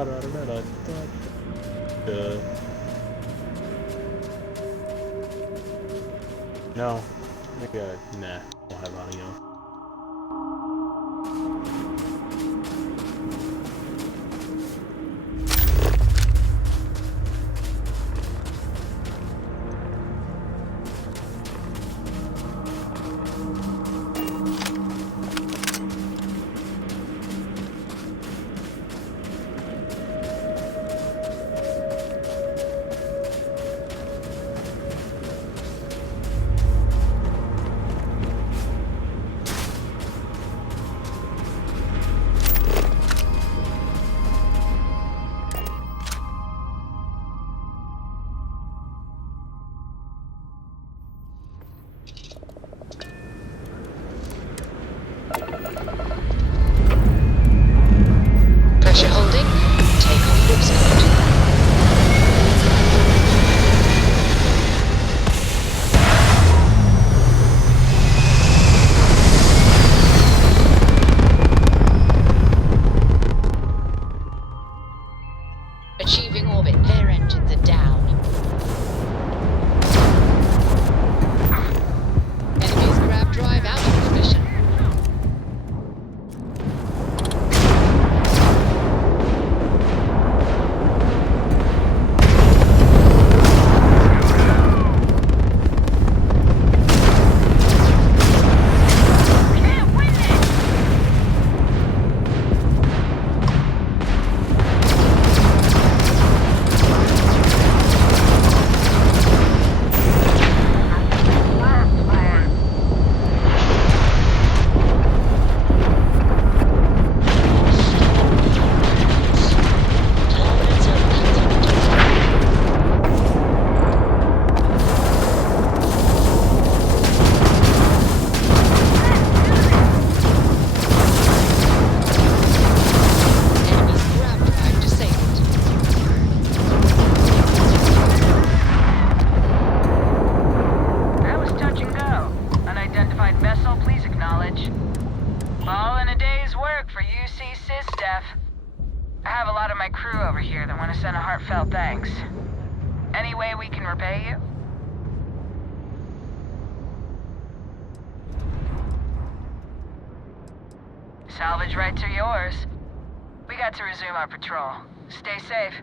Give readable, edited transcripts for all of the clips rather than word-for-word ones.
sparare la No. Okay. Nah. We'll have audio. Pressure holding. Take off warp code. Achieving orbit. Flare engines are down. Enemy's grav drive out of commission. I have a lot of my crew over here that want to send a heartfelt thanks. Any way we can repay you? Salvage rights are yours. We got to resume our patrol. Stay safe.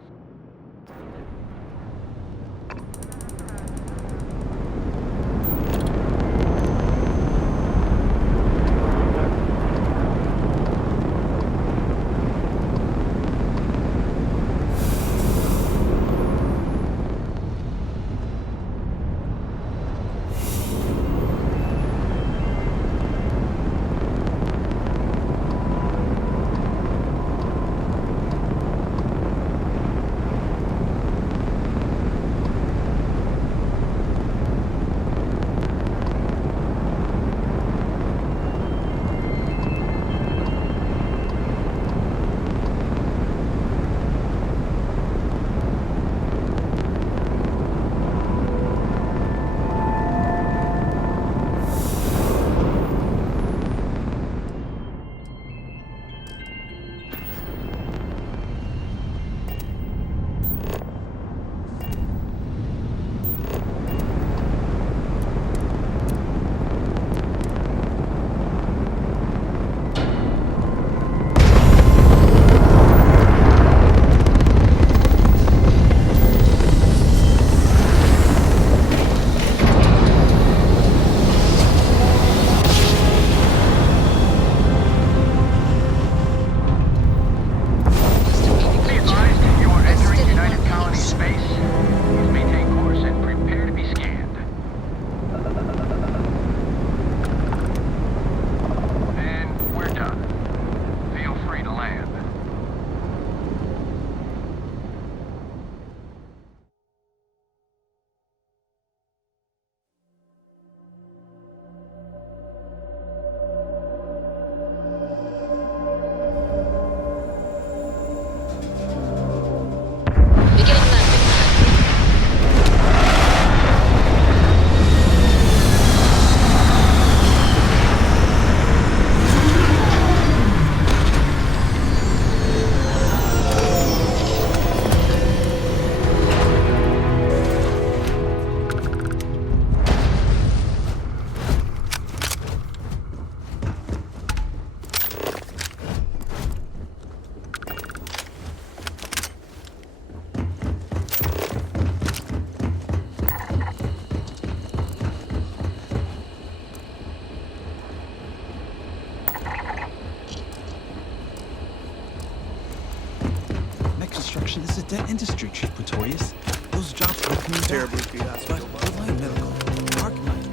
This is a dead industry, Chief Pretorius. Those jobs are coming Terribly back. for you, that's But what Reliant Medical, Arcanine,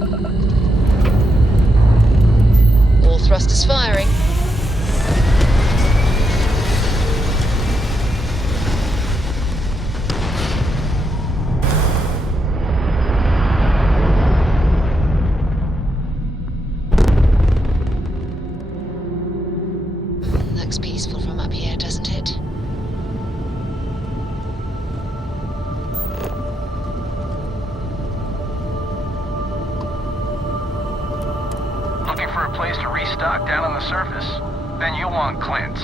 All thrusters firing. Looks peaceful from up here, doesn't it? Looking for a place to restock down on the surface? Then you'll want Clint's.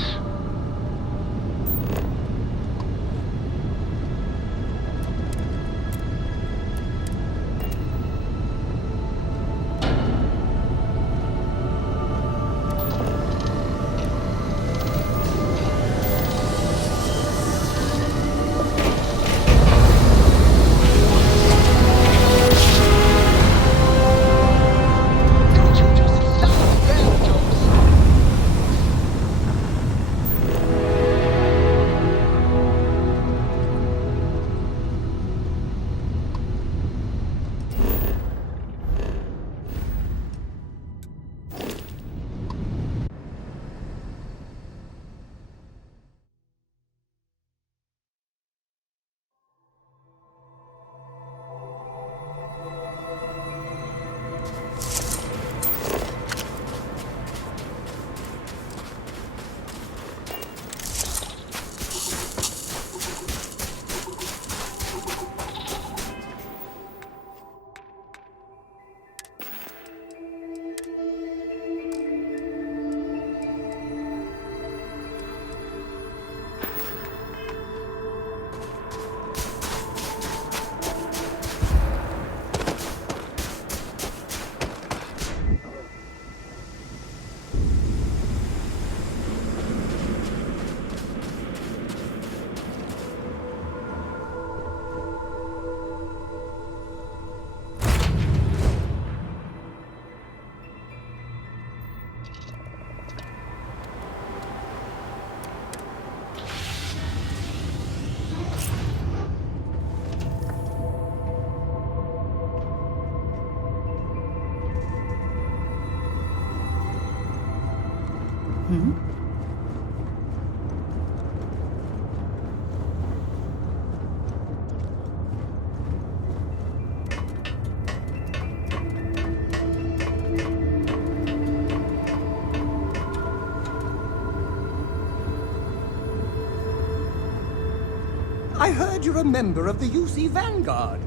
I heard you're a member of the UC Vanguard.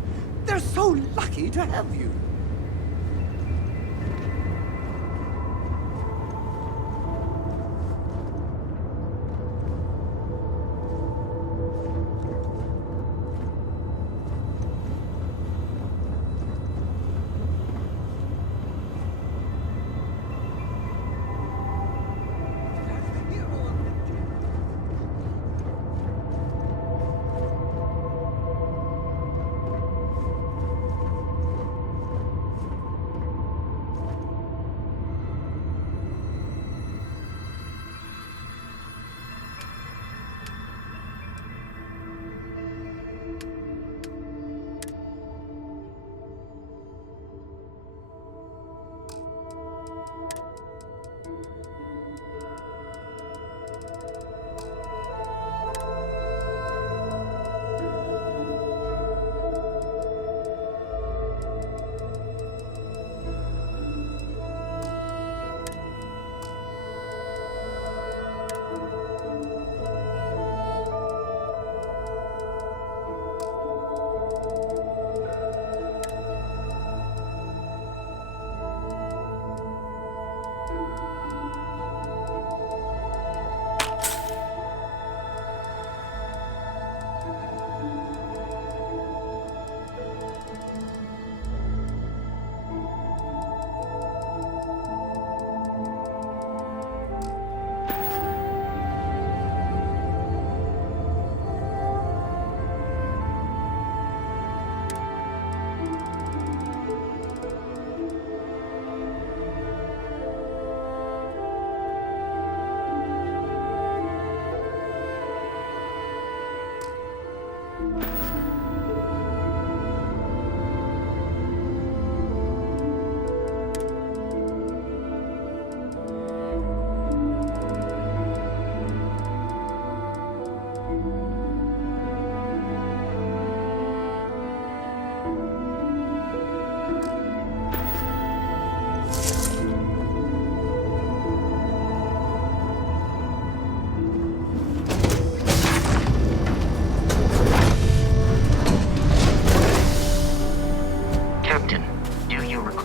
They're so lucky to have you.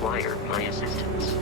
require my assistance.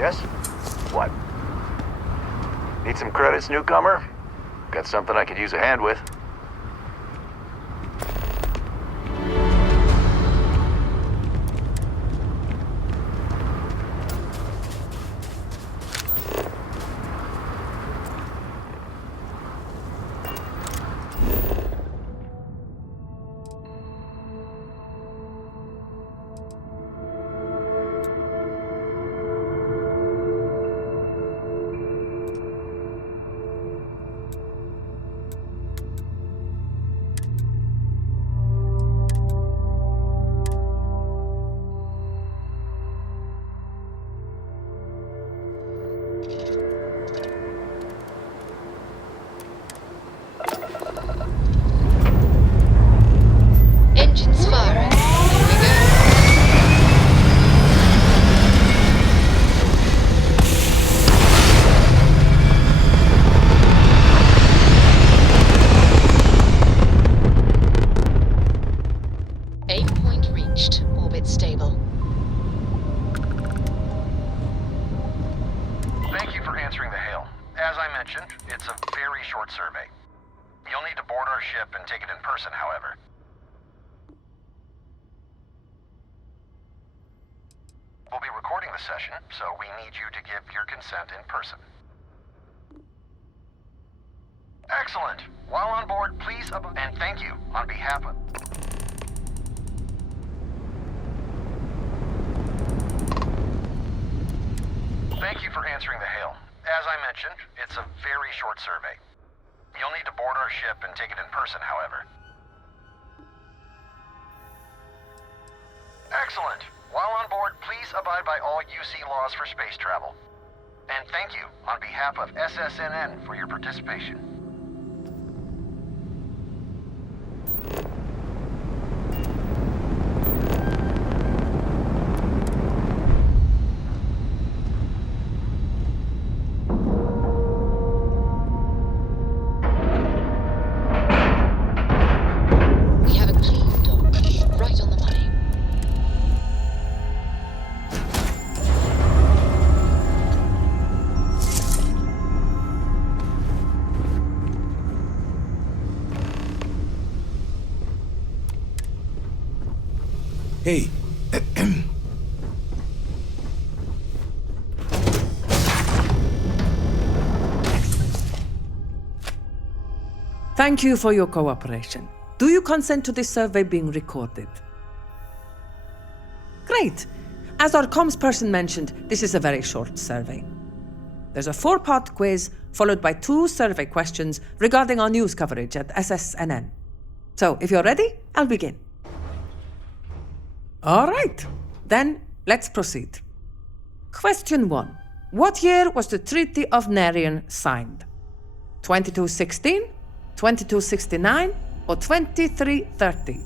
Yes? What? Need some credits, newcomer? Got something I could use a hand with. As I mentioned, it's a very short survey. You'll need to board our ship and take it in person, however. We'll be recording the session, so we need you to give your consent in person. Excellent. While on board, please and thank you on behalf of... Thank you for answering the hail. As I mentioned, it's a very short survey. You'll need to board our ship and take it in person, however. Excellent. While on board, please abide by all UC laws for space travel. And thank you on behalf of SSNN for your participation. We have a clean dock, right on the money. Hey. Thank you for your cooperation. Do you consent to this survey being recorded? Great. As our comms person mentioned, this is a very short survey. There's a 4-part quiz, followed by 2 survey questions regarding our news coverage at SSNN. So, if you're ready, I'll begin. All right. Then, let's proceed. Question 1. What year was the Treaty of Narion signed? 2216, 2269, or 2330?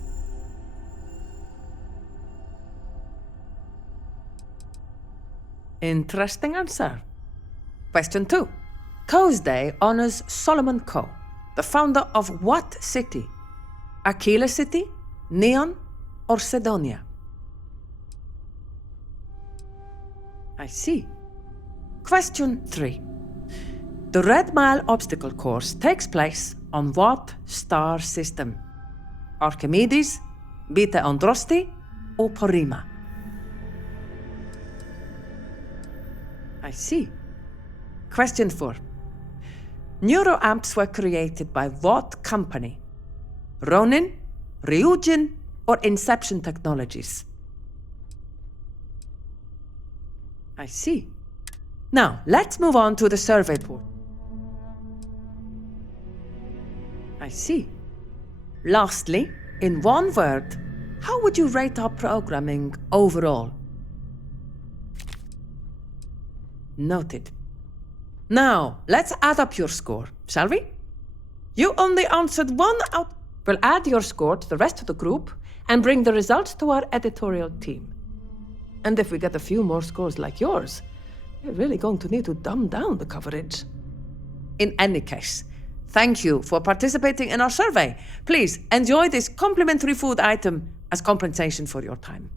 Interesting answer. Question 2. Coe's Day honors Solomon Coe, the founder of what city? Aquila City, Neon, or Sedonia? I see. Question 3. The Red Mile obstacle course takes place on what star system? Archimedes, Beta Androsti, or Porrima? I see. Question 4. Neuroamps were created by what company? Ronin, Ryujin, or Inception Technologies? I see. Now, let's move on to the survey port. I see. Lastly, in one word, how would you rate our programming overall? Noted. Now, let's add up your score, shall we? You only answered 1 out. We'll add your score to the rest of the group and bring the results to our editorial team. And if we get a few more scores like yours, we're really going to need to dumb down the coverage. In any case, thank you for participating in our survey. Please enjoy this complimentary food item as compensation for your time.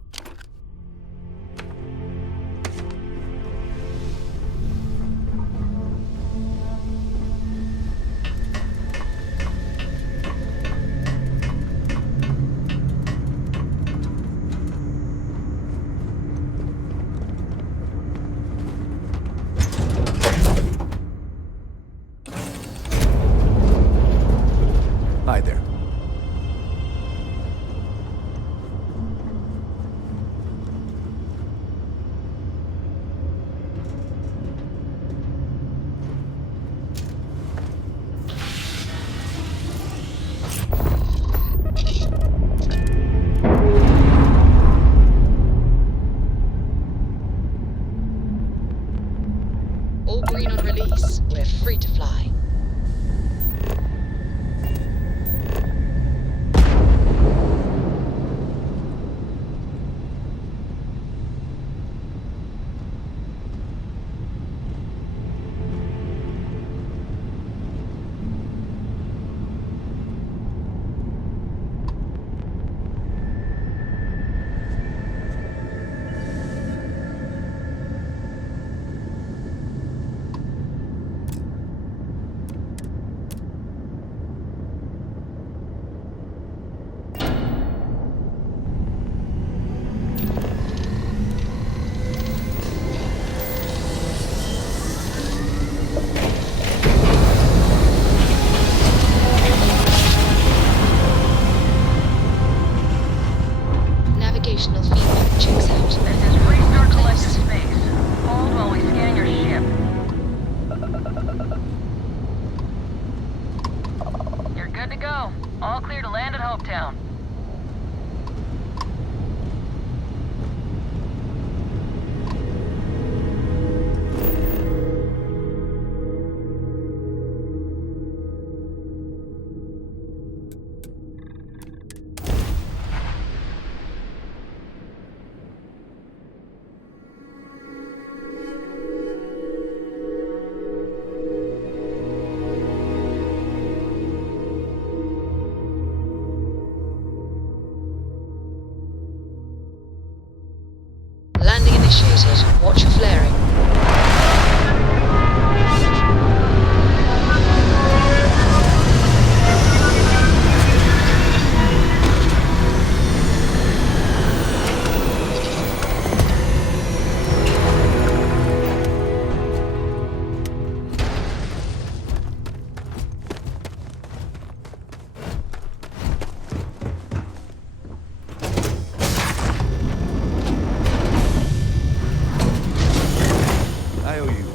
Hi there. All clear to land at Hopetown. Landing initiated. Watch your flaring. I owe you.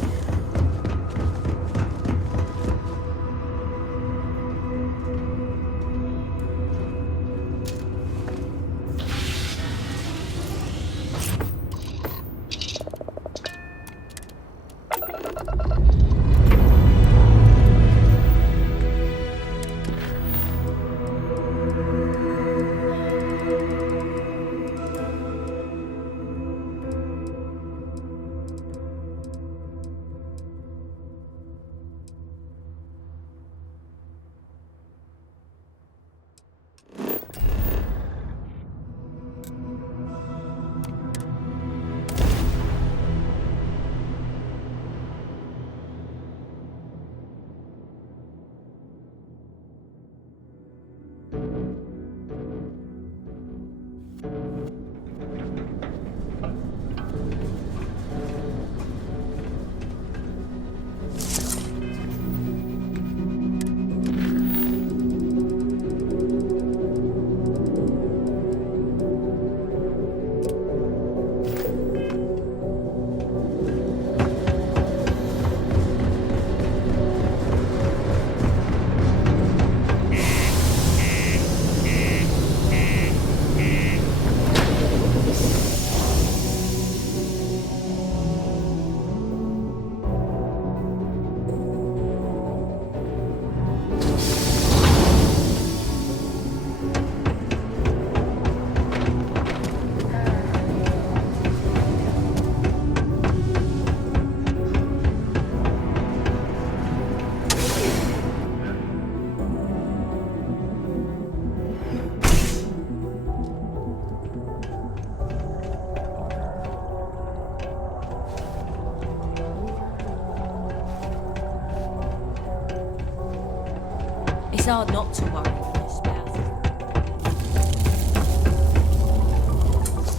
It's hard not to worry when your spouse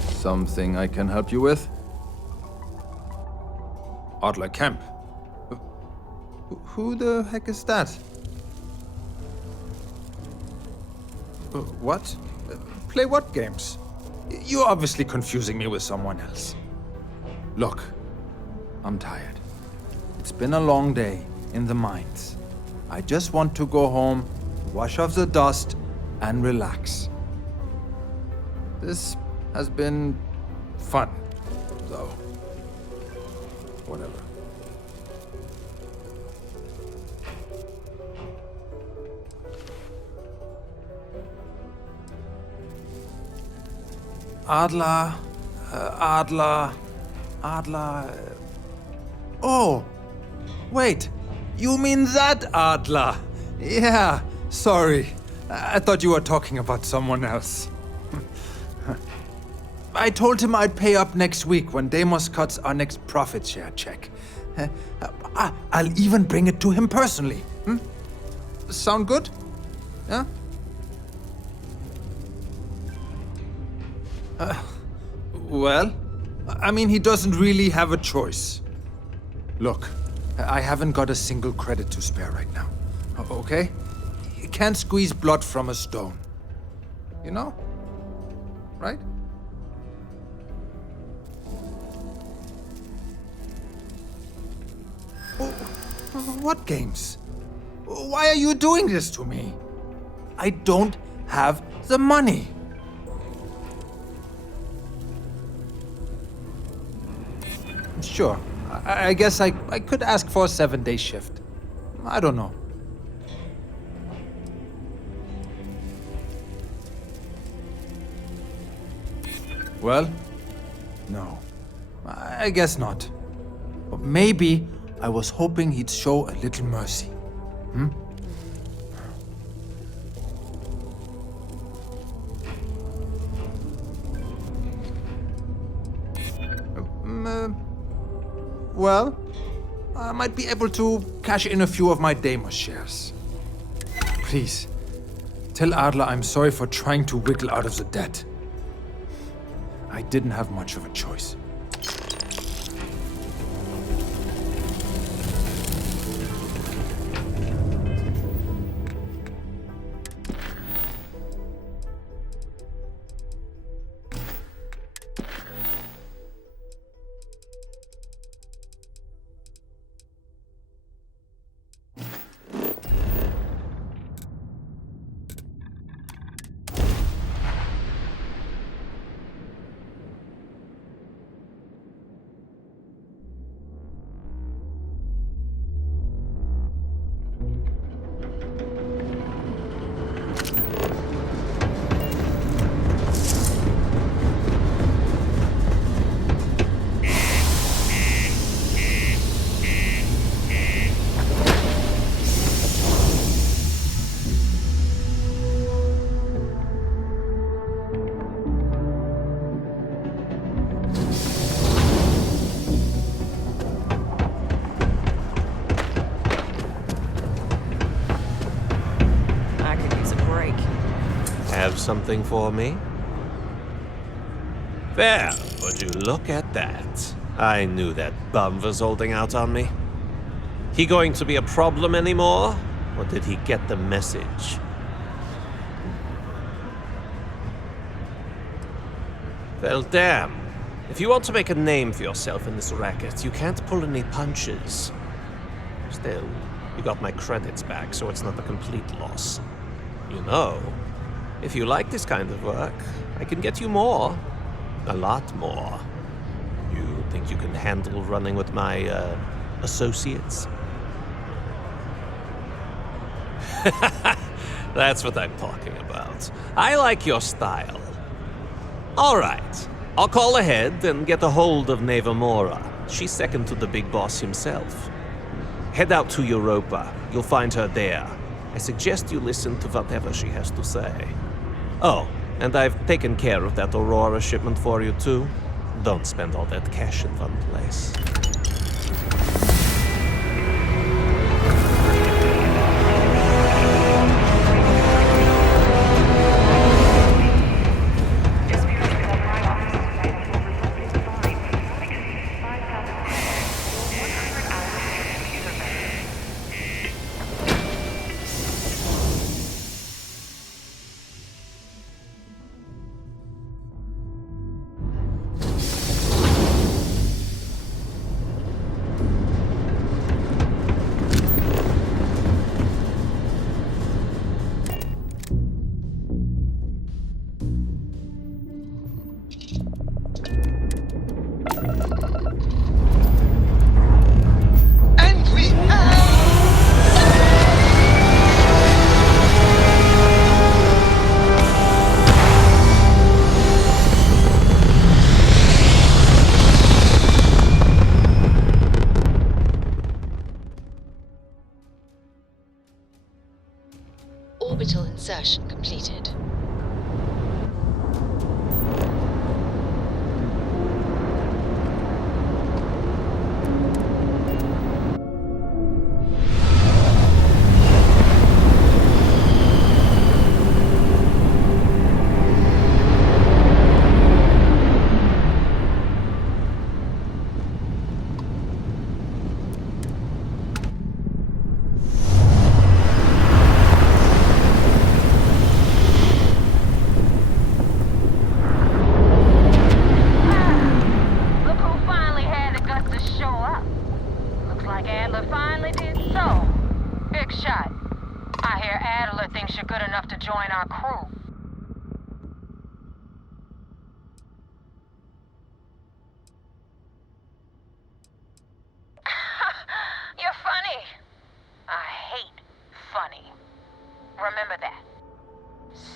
is... Something I can help you with? Adler Camp. Who the heck is that? What? Play what games? You're obviously confusing me with someone else. Look, I'm tired. It's been a long day in the mines. I just want to go home, wash off the dust, and relax. This has been fun, though. Whatever. Adler. Oh! Wait! You mean that Adler? Yeah, sorry. I thought you were talking about someone else. I told him I'd pay up next week when Deimos cuts our next profit share check. I'll even bring it to him personally. Sound good? Yeah? Well, I mean, he doesn't really have a choice. Look, I haven't got a single credit to spare right now. Okay? You can't squeeze blood from a stone. You know? Right? What games? Why are you doing this to me? I don't have the money. Sure, I guess I could ask for a 7-day shift. I don't know. Well, no. I guess not. But maybe I was hoping he'd show a little mercy. Well, I might be able to cash in a few of my Deimos shares. Please, tell Adler I'm sorry for trying to wiggle out of the debt. I didn't have much of a choice. Have something for me? Well, would you look at that? I knew that bum was holding out on me. He going to be a problem anymore? Or did he get the message? Well, damn. If you want to make a name for yourself in this racket, you can't pull any punches. Still, you got my credits back, so it's not a complete loss. You know, if you like this kind of work, I can get you more. A lot more. You think you can handle running with my, associates? That's what I'm talking about. I like your style. All right. I'll call ahead and get a hold of Neva Mora. She's second to the big boss himself. Head out to Europa. You'll find her there. I suggest you listen to whatever she has to say. Oh, and I've taken care of that Aurora shipment for you too. Don't spend all that cash in one place. Orbital insertion completed. I hear Adler thinks you're good enough to join our crew. You're funny. I hate funny. Remember that.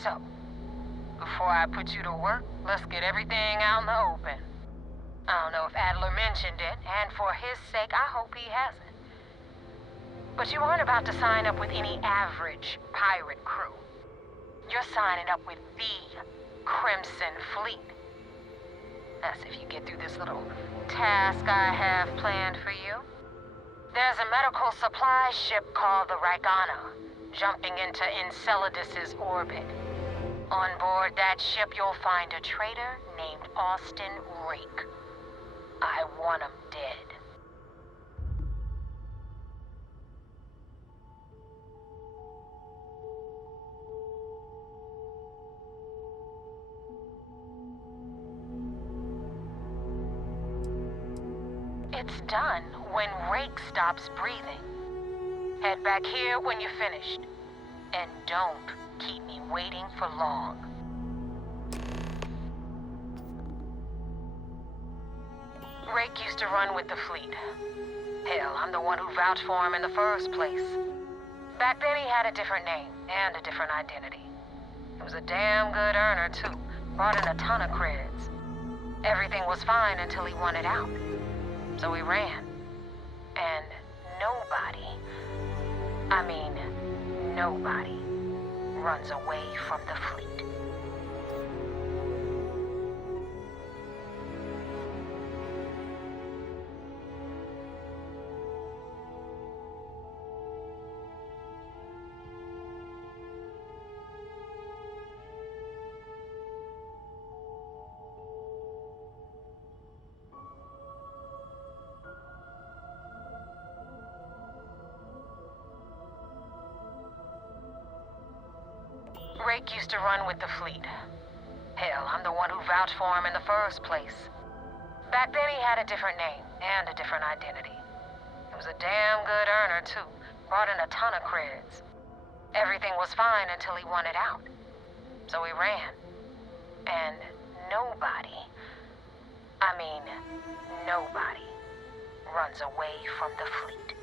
So, before I put you to work, let's get everything out in the open. I don't know if Adler mentioned it, and for his sake, I hope he hasn't. But you aren't about to sign up with any average pirate crew. You're signing up with the Crimson Fleet. That's if you get through this little task I have planned for you. There's a medical supply ship called the Rygana, jumping into Enceladus's orbit. On board that ship, you'll find a traitor named Austin Rake. I want him dead. It's done when Rake stops breathing. Head back here when you're finished. And don't keep me waiting for long. Rake used to run with the fleet. Hell, I'm the one who vouched for him in the first place. Back then he had a different name and a different identity. He was a damn good earner, too. Brought in a ton of creds. Everything was fine until he wanted out. So he ran. And nobody, nobody runs away from the fleet. Rake used to run with the fleet. Hell, I'm the one who vouched for him in the first place. Back then he had a different name and a different identity. He was a damn good earner, too. Brought in a ton of creds. Everything was fine until he wanted out. So he ran. And nobody runs away from the fleet.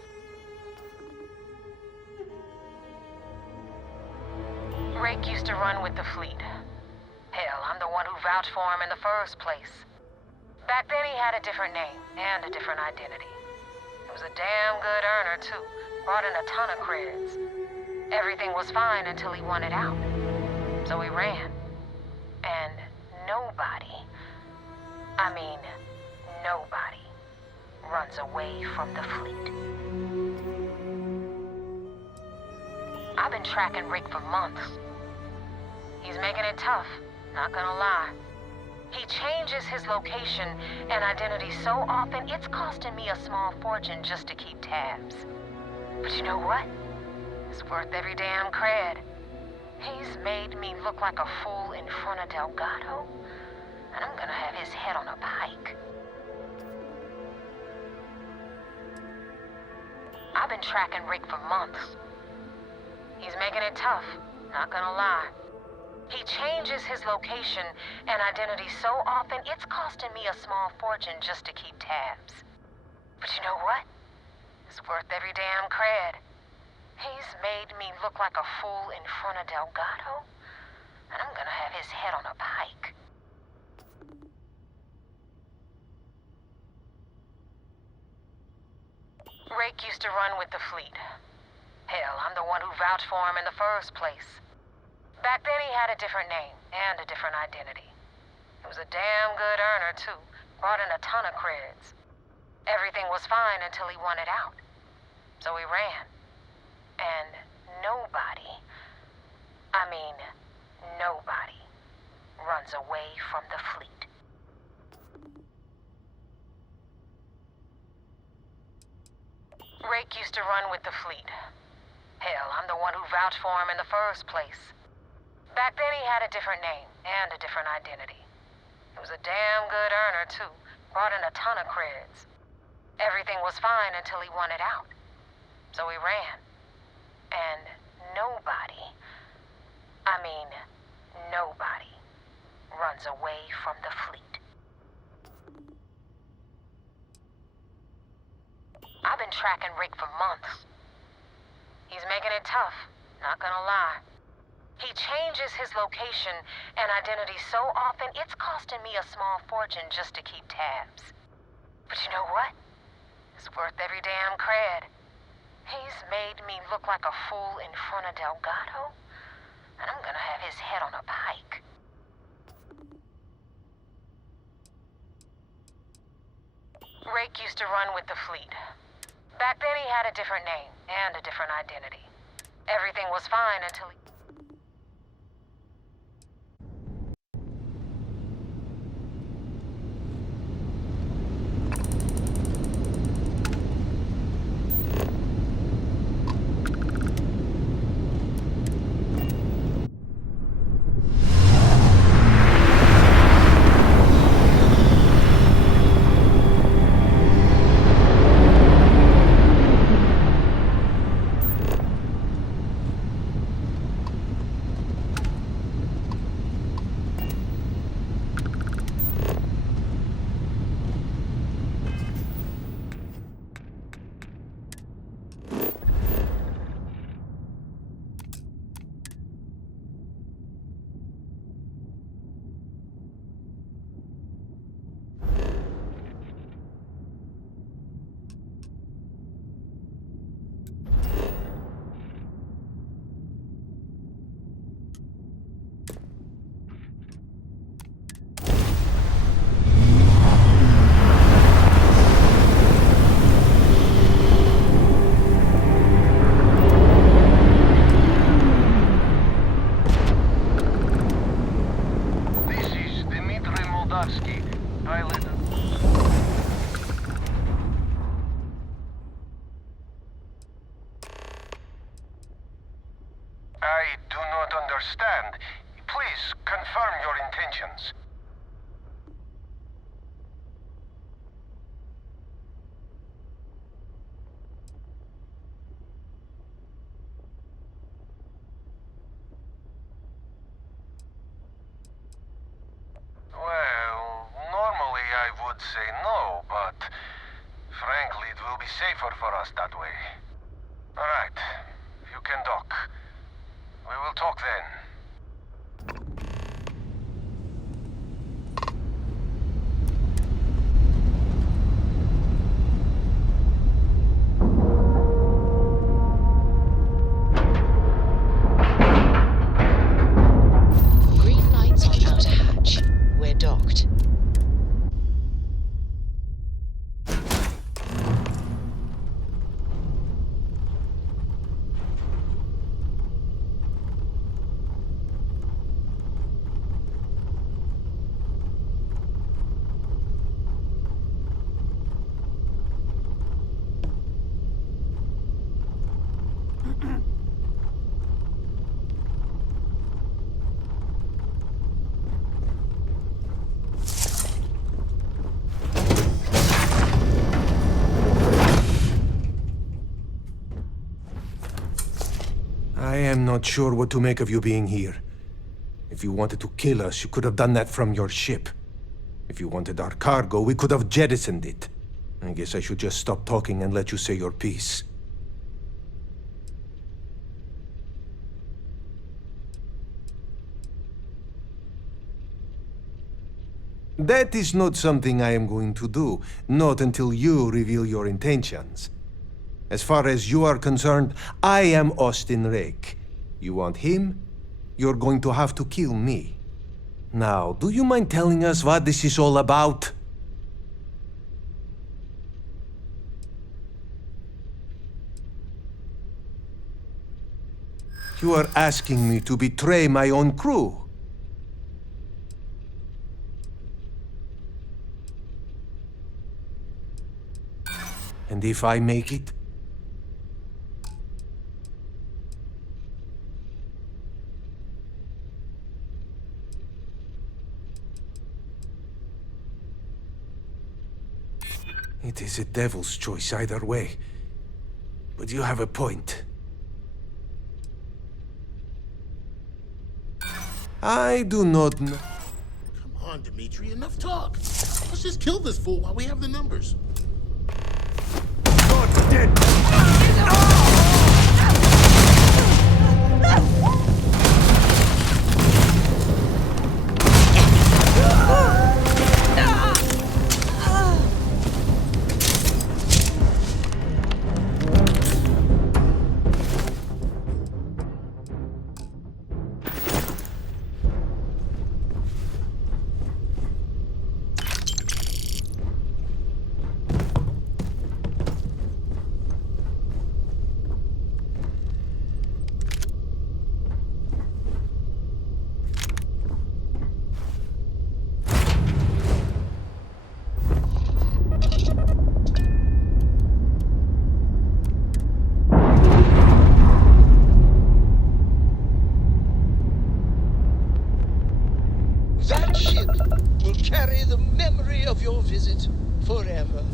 Rake used to run with the fleet. Hell, I'm the one who vouched for him in the first place. Back then he had a different name and a different identity. He was a damn good earner, too. Brought in a ton of creds. Everything was fine until he wanted out. So he ran. And nobody runs away from the fleet. I've been tracking Rick for months. He's making it tough, not gonna lie. He changes his location and identity so often, it's costing me a small fortune just to keep tabs. But you know what? It's worth every damn cred. He's made me look like a fool in front of Delgado, and I'm gonna have his head on a pike. I've been tracking Rick for months. He's making it tough, not gonna lie. He changes his location and identity so often, it's costing me a small fortune just to keep tabs. But you know what? It's worth every damn cred. He's made me look like a fool in front of Delgado, and I'm gonna have his head on a pike. Rake used to run with the fleet. Hell, I'm the one who vouched for him in the first place. Back then he had a different name and a different identity. He was a damn good earner, too. Brought in a ton of creds. Everything was fine until he wanted out. So he ran. And nobody runs away from the fleet. Rake used to run with the fleet. Hell, I'm the one who vouched for him in the first place. Back then he had a different name and a different identity. He was a damn good earner, too. Brought in a ton of creds. Everything was fine until he wanted out. So he ran. And nobody runs away from the fleet. I've been tracking Rick for months. He's making it tough, not gonna lie. He changes his location and identity so often, it's costing me a small fortune just to keep tabs. But you know what? It's worth every damn cred. He's made me look like a fool in front of Delgado, and I'm gonna have his head on a pike. Rake used to run with the fleet. Back then he had a different name and a different identity. Everything was fine until he... I do not understand. Please, confirm your intentions. Well, normally I would say no, but frankly it will be safer for us that way. Alright, you can dock. We will talk then. Green lights on outer hatch. We're docked. I am not sure what to make of you being here. If you wanted to kill us, you could have done that from your ship. If you wanted our cargo, we could have jettisoned it. I guess I should just stop talking and let you say your piece. That is not something I am going to do, not until you reveal your intentions. As far as you are concerned, I am Austin Rake. You want him? You're going to have to kill me. Now, do you mind telling us what this is all about? You are asking me to betray my own crew. And if I make it? It is a devil's choice either way. But you have a point. I do not know. on, Dimitri. Enough talk. Let's just kill this fool while we have the numbers. God dead! That ship will carry the memory of your visit forever.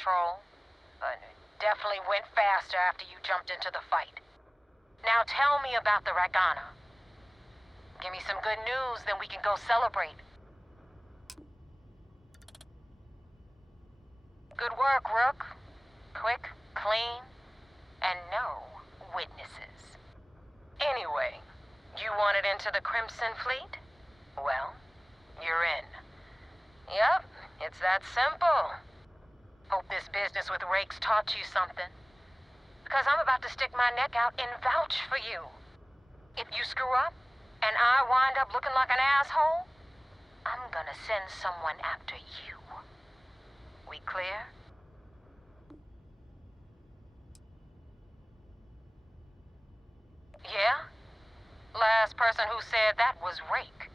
control, but it definitely went faster after you jumped into the fight. Now tell me about the Ragana. Give me some good news, then we can go celebrate. Good work, Rook. Quick, clean, and no witnesses. Anyway, you wanted into the Crimson Fleet? Well, you're in. Yep, it's that simple. Hope this business with Rakes taught you something. Because I'm about to stick my neck out and vouch for you. If you screw up, and I wind up looking like an asshole, I'm gonna send someone after you. We clear? Yeah? Last person who said that was Rake.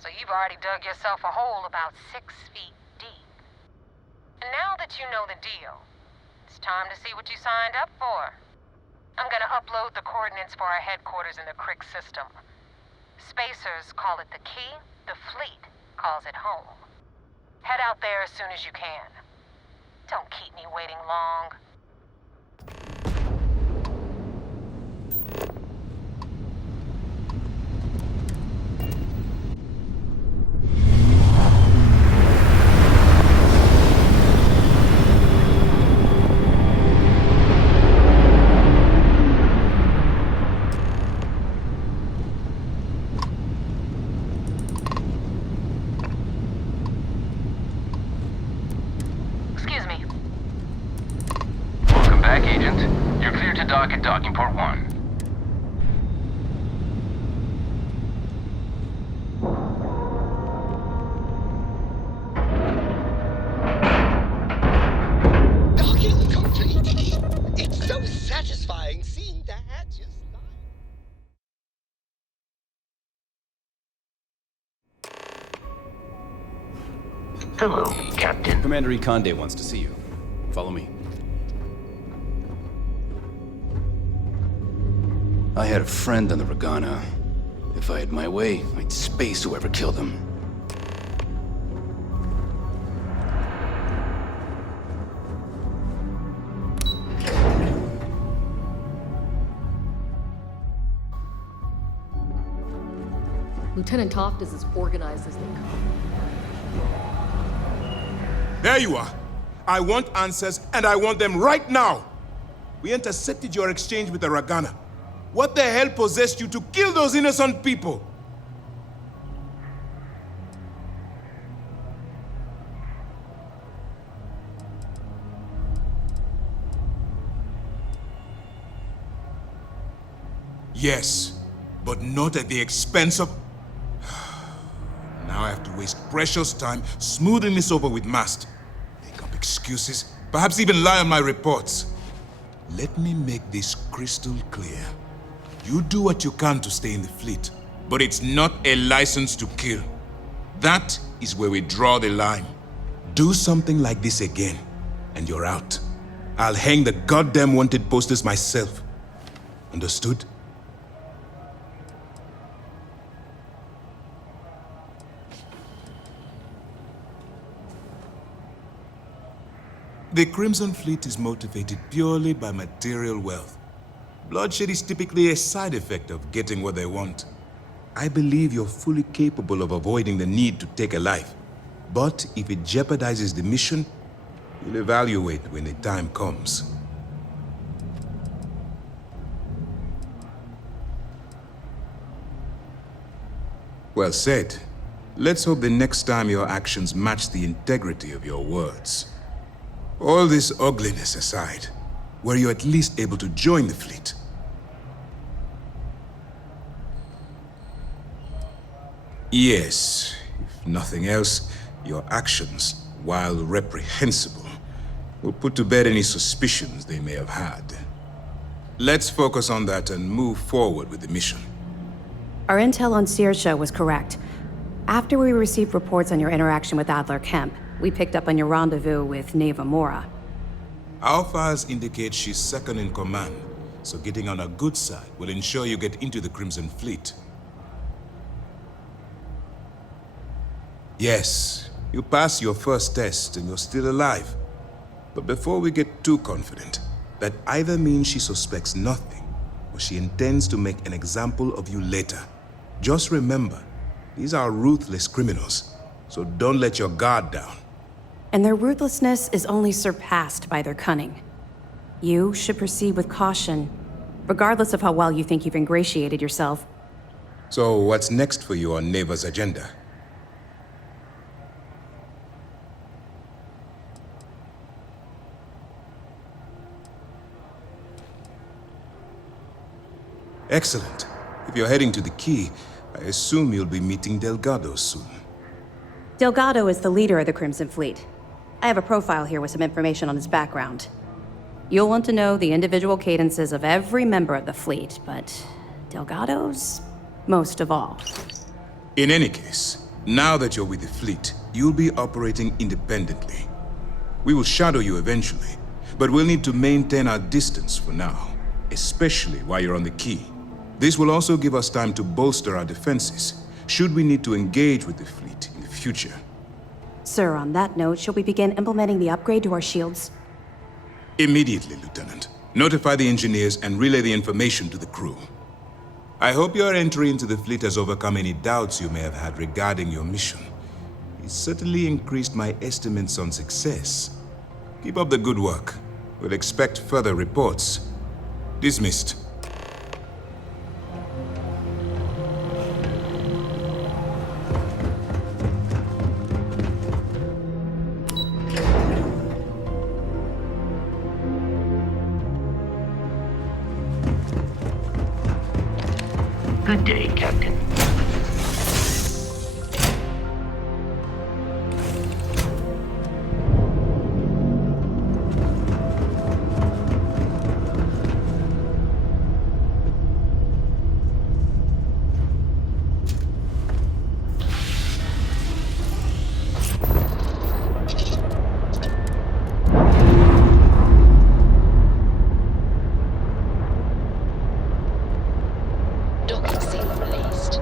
So you've already dug yourself a hole about 6 feet deep. And now that you know the deal, it's time to see what you signed up for. I'm gonna upload the coordinates for our headquarters in the Crick system. Spacers call it the key, the fleet calls it home. Head out there as soon as you can. Don't keep me waiting long. Back, Agent. You're clear to dock at docking port 1. Docking complete. It's so satisfying seeing the hatches. Hello, Captain. Commander Ikonde wants to see you. Follow me. I had a friend on the Regana. If I had my way, I'd space whoever killed him. Lieutenant Toft is as organized as they come. There you are. I want answers, and I want them right now. We intercepted your exchange with the Regana. What the hell possessed you to kill those innocent people? Yes, but not at the expense of... Now I have to waste precious time smoothing this over with Mast. Make up excuses, perhaps even lie on my reports. Let me make this crystal clear. You do what you can to stay in the fleet, but it's not a license to kill. That is where we draw the line. Do something like this again, and you're out. I'll hang the goddamn wanted posters myself. Understood? The Crimson Fleet is motivated purely by material wealth. Bloodshed is typically a side effect of getting what they want. I believe you're fully capable of avoiding the need to take a life. But if it jeopardizes the mission, you'll evaluate when the time comes. Well said. Let's hope the next time your actions match the integrity of your words. All this ugliness aside, were you at least able to join the fleet? Yes. If nothing else, your actions, while reprehensible, will put to bed any suspicions they may have had. Let's focus on that and move forward with the mission. Our intel on Saoirse was correct. After we received reports on your interaction with Adler Kemp, we picked up on your rendezvous with Neva Mora. Our files indicate she's second in command, so getting on her good side will ensure you get into the Crimson Fleet. Yes, you passed your first test and you're still alive. But before we get too confident, that either means she suspects nothing, or she intends to make an example of you later. Just remember, these are ruthless criminals, so don't let your guard down. And their ruthlessness is only surpassed by their cunning. You should proceed with caution, regardless of how well you think you've ingratiated yourself. So what's next for you on Neva's agenda? Excellent. If you're heading to the Key, I assume you'll be meeting Delgado soon. Delgado is the leader of the Crimson Fleet. I have a profile here with some information on his background. You'll want to know the individual cadences of every member of the fleet, but Delgado's most of all. In any case, now that you're with the fleet, you'll be operating independently. We will shadow you eventually, but we'll need to maintain our distance for now. especially while you're on the key. This will also give us time to bolster our defenses, should we need to engage with the fleet in the future. Sir, on that note, shall we begin implementing the upgrade to our shields? Immediately, Lieutenant. Notify the engineers and relay the information to the crew. I hope your entry into the fleet has overcome any doubts you may have had regarding your mission. It certainly increased my estimates on success. Keep up the good work. We'll expect further reports. Dismissed. Good day, Captain. Docking seal released.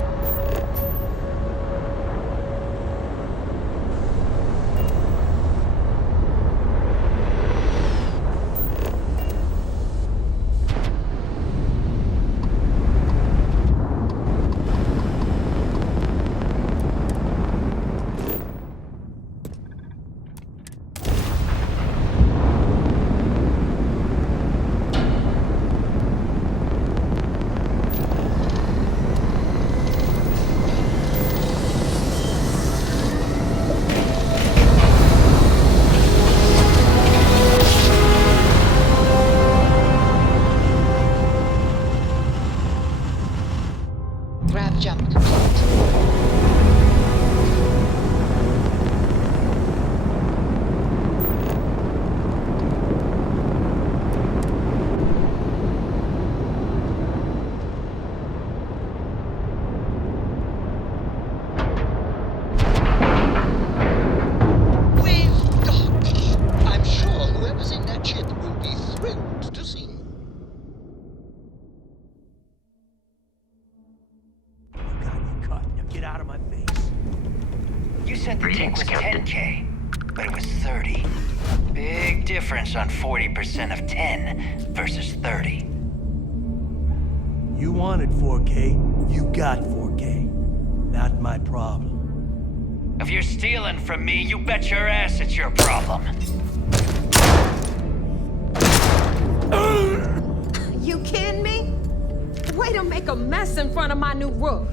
Grab jump complete. We've docked. I'm sure whoever's in that ship will be thrilled to see you. Get out of my face. You said the tank Greetings, was Captain. 10K, but it was 30. Big difference on 40% of 10 versus 30. You wanted 4K, you got 4K. Not my problem. If you're stealing from me, you bet your ass it's your problem. You kidding me? Way to make a mess in front of my new roof.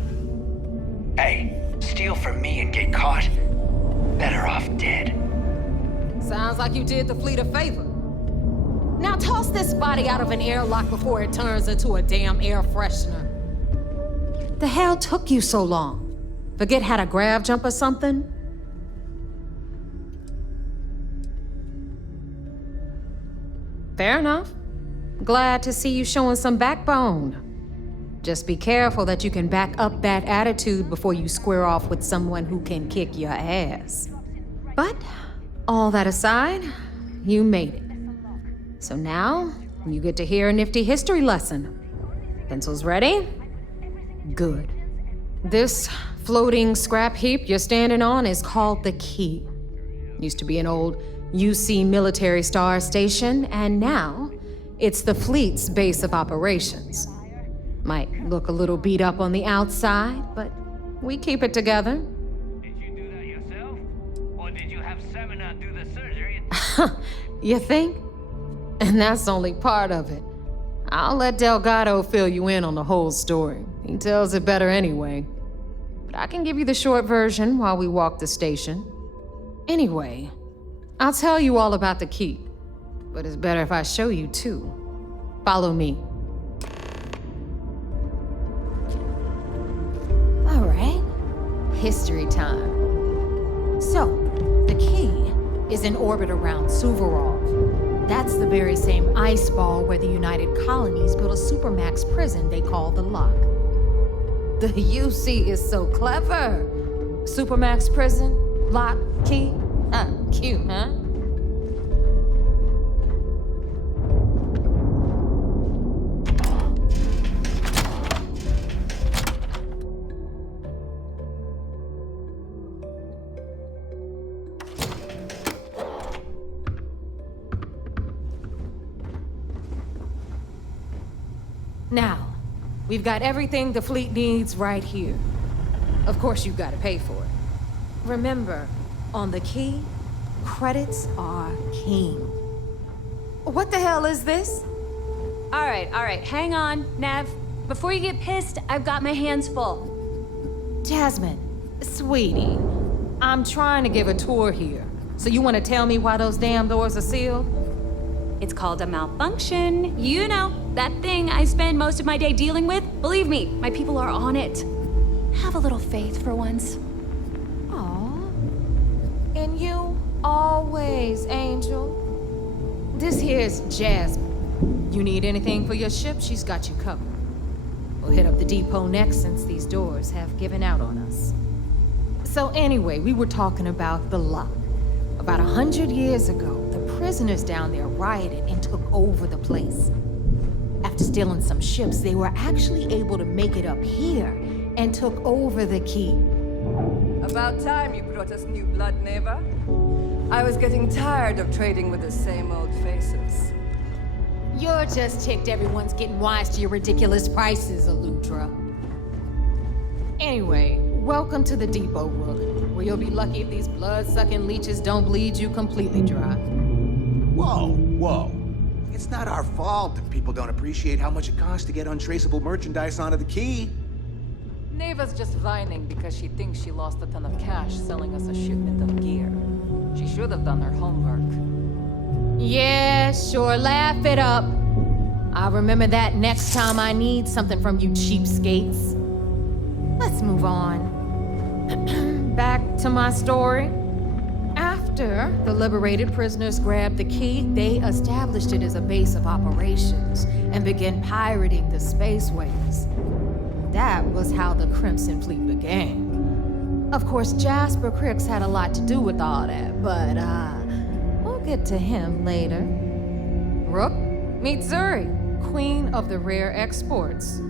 Hey, steal from me and get caught. Better off dead. Sounds like you did the fleet a favor. Now toss this body out of an airlock before it turns into a damn air freshener. The hell took you so long? Forget how to grav jump or something? Fair enough. Glad to see you showing some backbone. Just be careful that you can back up that attitude before you square off with someone who can kick your ass. But, all that aside, you made it. So now, you get to hear a nifty history lesson. Pencils ready? Good. This floating scrap heap you're standing on is called the Key. Used to be an old UC military star station, and now it's the fleet's base of operations. Might look a little beat up on the outside, but we keep it together. Did you do that yourself? Or did you have Seminar do the surgery? You think? And that's only part of it. I'll let Delgado fill you in on the whole story. He tells it better anyway. But I can give you the short version while we walk the station. Anyway, I'll tell you all about the Key. But it's better if I show you too. Follow me. All right, history time. So, the Key is in orbit around Suvorov. That's the very same ice ball where the United Colonies built a supermax prison they call the Lock. The UC is so clever. Supermax prison, lock, key. Cute, huh? Now, we've got everything the fleet needs right here. Of course, you've got to pay for it. Remember, on the key, credits are king. What the hell is this? All right, hang on, Nev. Before you get pissed, I've got my hands full. Jasmine, sweetie, I'm trying to give a tour here. So you want to tell me why those damn doors are sealed? It's called a malfunction. You know, that thing I spend most of my day dealing with. Believe me, my people are on it. Have a little faith for once. Aw. And you always, Angel. This here's Jasmine. You need anything for your ship, she's got you covered. We'll hit up the depot next since these doors have given out on us. So anyway, we were talking about the lock. About 100 years ago, the prisoners down there rioted and took over the place. After stealing some ships, they were actually able to make it up here and took over the key. About time you brought us new blood, Neva. I was getting tired of trading with the same old faces. You're just ticked everyone's getting wise to your ridiculous prices, Elutra. Anyway, welcome to the depot, Rook, where you'll be lucky if these blood-sucking leeches don't bleed you completely dry. Whoa. It's not our fault if people don't appreciate how much it costs to get untraceable merchandise onto the key. Neva's just whining because she thinks she lost a ton of cash selling us a shipment of gear. She should have done her homework. Yeah, sure, laugh it up. I'll remember that next time I need something from you cheapskates. Let's move on. Back to my story. After the liberated prisoners grabbed the key, they established it as a base of operations and began pirating the spaceways. That was how the Crimson Fleet began. Of course, Jasper Cricks had a lot to do with all that, but we'll get to him later. Rook, meet Zuri, queen of the rare exports.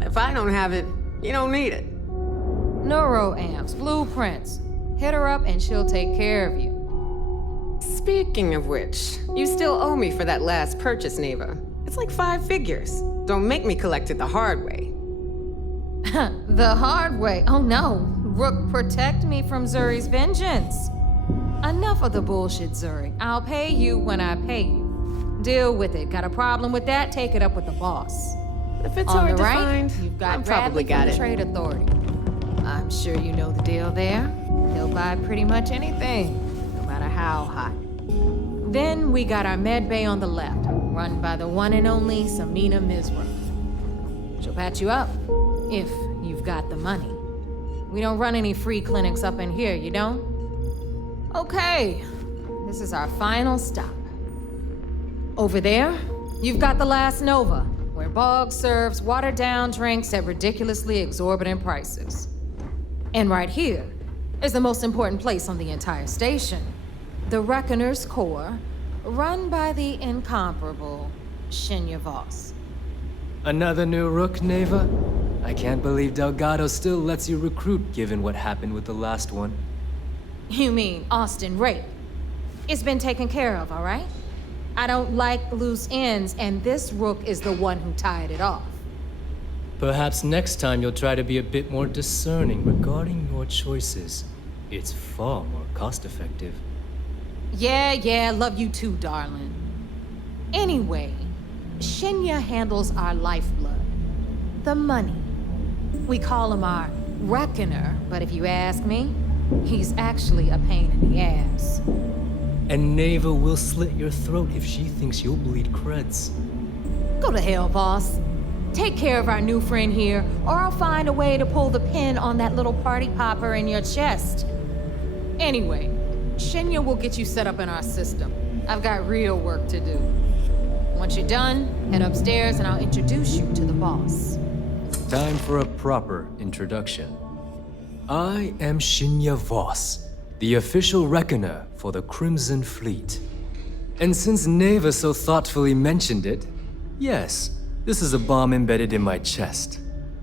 If I don't have it, you don't need it. Neuroamps, blueprints. Hit her up and she'll take care of you. Speaking of which, you still owe me for that last purchase, Neva. It's like 5 figures. Don't make me collect it the hard way. The hard way? Oh no. Rook, protect me from Zuri's vengeance. Enough of the bullshit, Zuri. I'll pay you when I pay you. Deal with it. Got a problem with that? Take it up with the boss. If it's On hard the to right, find, you've got I've probably Bradley got from the it. Trade Authority. I'm sure you know the deal there. He'll buy pretty much anything, no matter how hot. Then we got our med bay on the left, run by the one and only Samina Mizra. She'll patch you up, if you've got the money. We don't run any free clinics up in here, you don't? Okay, this is our final stop. Over there, you've got the Last Nova, where Bog serves watered-down drinks at ridiculously exorbitant prices. And right here is the most important place on the entire station, the Reckoner's Core, run by the incomparable Shinya Voss. Another new Rook, Neva? I can't believe Delgado still lets you recruit given what happened with the last one. You mean Austin Rape? It's been taken care of, all right? I don't like loose ends, and this Rook is the one who tied it off. Perhaps next time you'll try to be a bit more discerning regarding your choices. It's far more cost-effective. Yeah, love you too, darling. Anyway, Shinya handles our lifeblood, the money. We call him our Reckoner, but if you ask me, he's actually a pain in the ass. And Neva will slit your throat if she thinks you'll bleed creds. Go to hell, boss. Take care of our new friend here, or I'll find a way to pull the pin on that little party popper in your chest. Anyway, Shinya will get you set up in our system. I've got real work to do. Once you're done, head upstairs and I'll introduce you to the boss. Time for a proper introduction. I am Shinya Voss, the official reckoner for the Crimson Fleet. And since Neva so thoughtfully mentioned it, yes, this is a bomb embedded in my chest.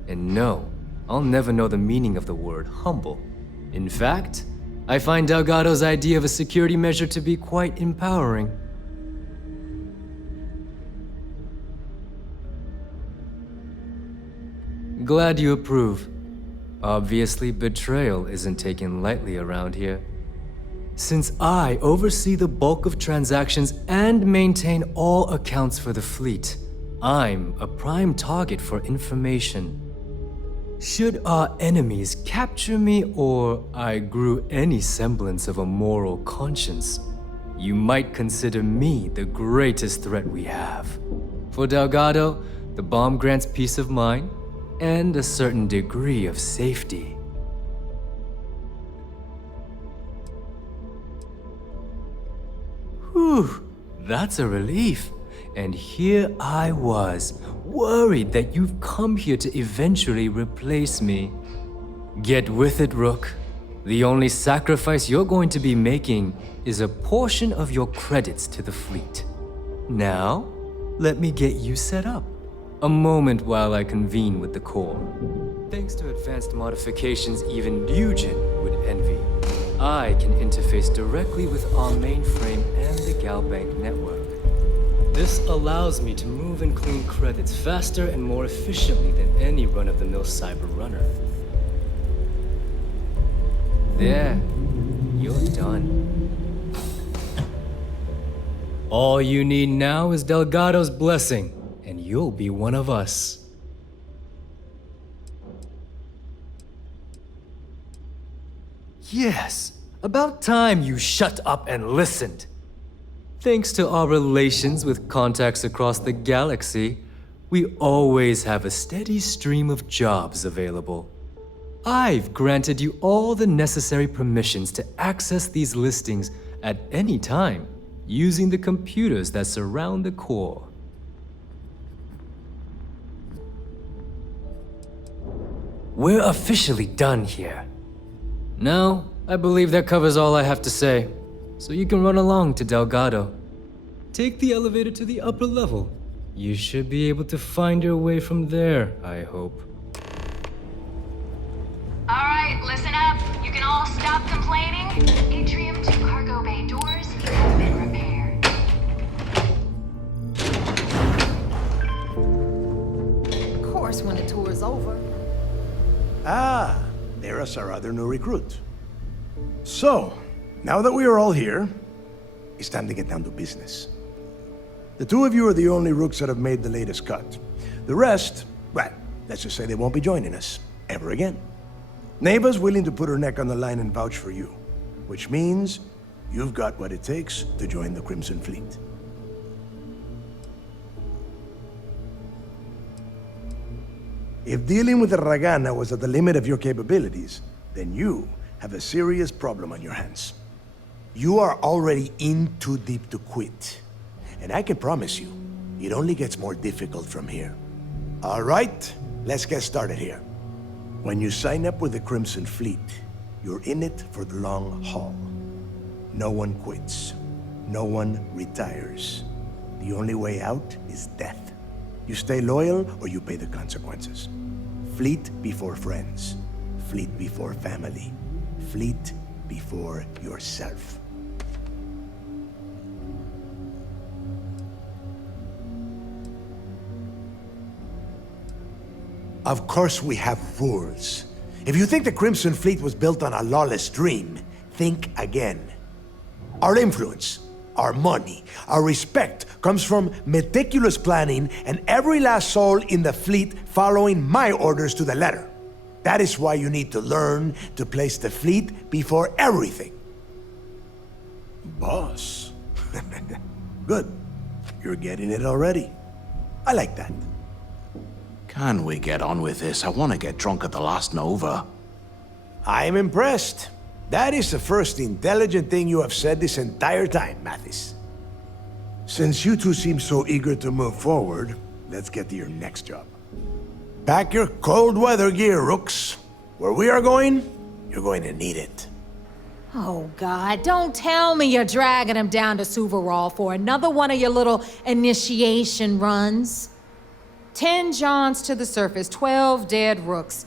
And no, I'll never know the meaning of the word humble. In fact, I find Delgado's idea of a security measure to be quite empowering. Glad you approve. Obviously, betrayal isn't taken lightly around here. Since I oversee the bulk of transactions and maintain all accounts for the fleet, I'm a prime target for information. Should our enemies capture me or I grew any semblance of a moral conscience, you might consider me the greatest threat we have. For Delgado, the bomb grants peace of mind and a certain degree of safety. Whew, that's a relief. And here I was, worried that you've come here to eventually replace me. Get with it, Rook. The only sacrifice you're going to be making is a portion of your credits to the fleet. Now, let me get you set up. A moment while I convene with the Corps. Thanks to advanced modifications even Nugent would envy, I can interface directly with our mainframe and the Galbank network. This allows me to move and clean credits faster and more efficiently than any run-of-the-mill cyber runner. There, you're done. All you need now is Delgado's blessing, and you'll be one of us. Yes, about time you shut up and listened. Thanks to our relations with contacts across the galaxy, we always have a steady stream of jobs available. I've granted you all the necessary permissions to access these listings at any time, using the computers that surround the core. We're officially done here. Now, I believe that covers all I have to say. So you can run along to Delgado. Take the elevator to the upper level. You should be able to find your way from there, I hope. Alright, listen up. You can all stop complaining. Atrium to cargo bay doors have been repaired. Of course, when the tour is over. Ah, there's our other new recruit. So, now that we are all here, it's time to get down to business. The two of you are the only rooks that have made the latest cut. The rest, well, let's just say they won't be joining us ever again. Neva's willing to put her neck on the line and vouch for you, which means you've got what it takes to join the Crimson Fleet. If dealing with the Ragana was at the limit of your capabilities, then you have a serious problem on your hands. You are already in too deep to quit. And I can promise you, it only gets more difficult from here. All right, let's get started here. When you sign up with the Crimson Fleet, you're in it for the long haul. No one quits. No one retires. The only way out is death. You stay loyal or you pay the consequences. Fleet before friends. Fleet before family. Fleet before yourself. Of course we have rules. If you think the Crimson Fleet was built on a lawless dream, think again. Our influence, our money, our respect comes from meticulous planning and every last soul in the fleet following my orders to the letter. That is why you need to learn to place the fleet before everything. Boss. Good. You're getting it already. I like that. Can we get on with this? I want to get drunk at the last Nova. I am impressed. That is the first intelligent thing you have said this entire time, Mathis. Since you two seem so eager to move forward, let's get to your next job. Pack your cold weather gear, Rooks. Where we are going, you're going to need it. Oh, God, don't tell me you're dragging him down to Suvarall for another one of your little initiation runs. 10 Johns to the surface, 12 dead Rooks.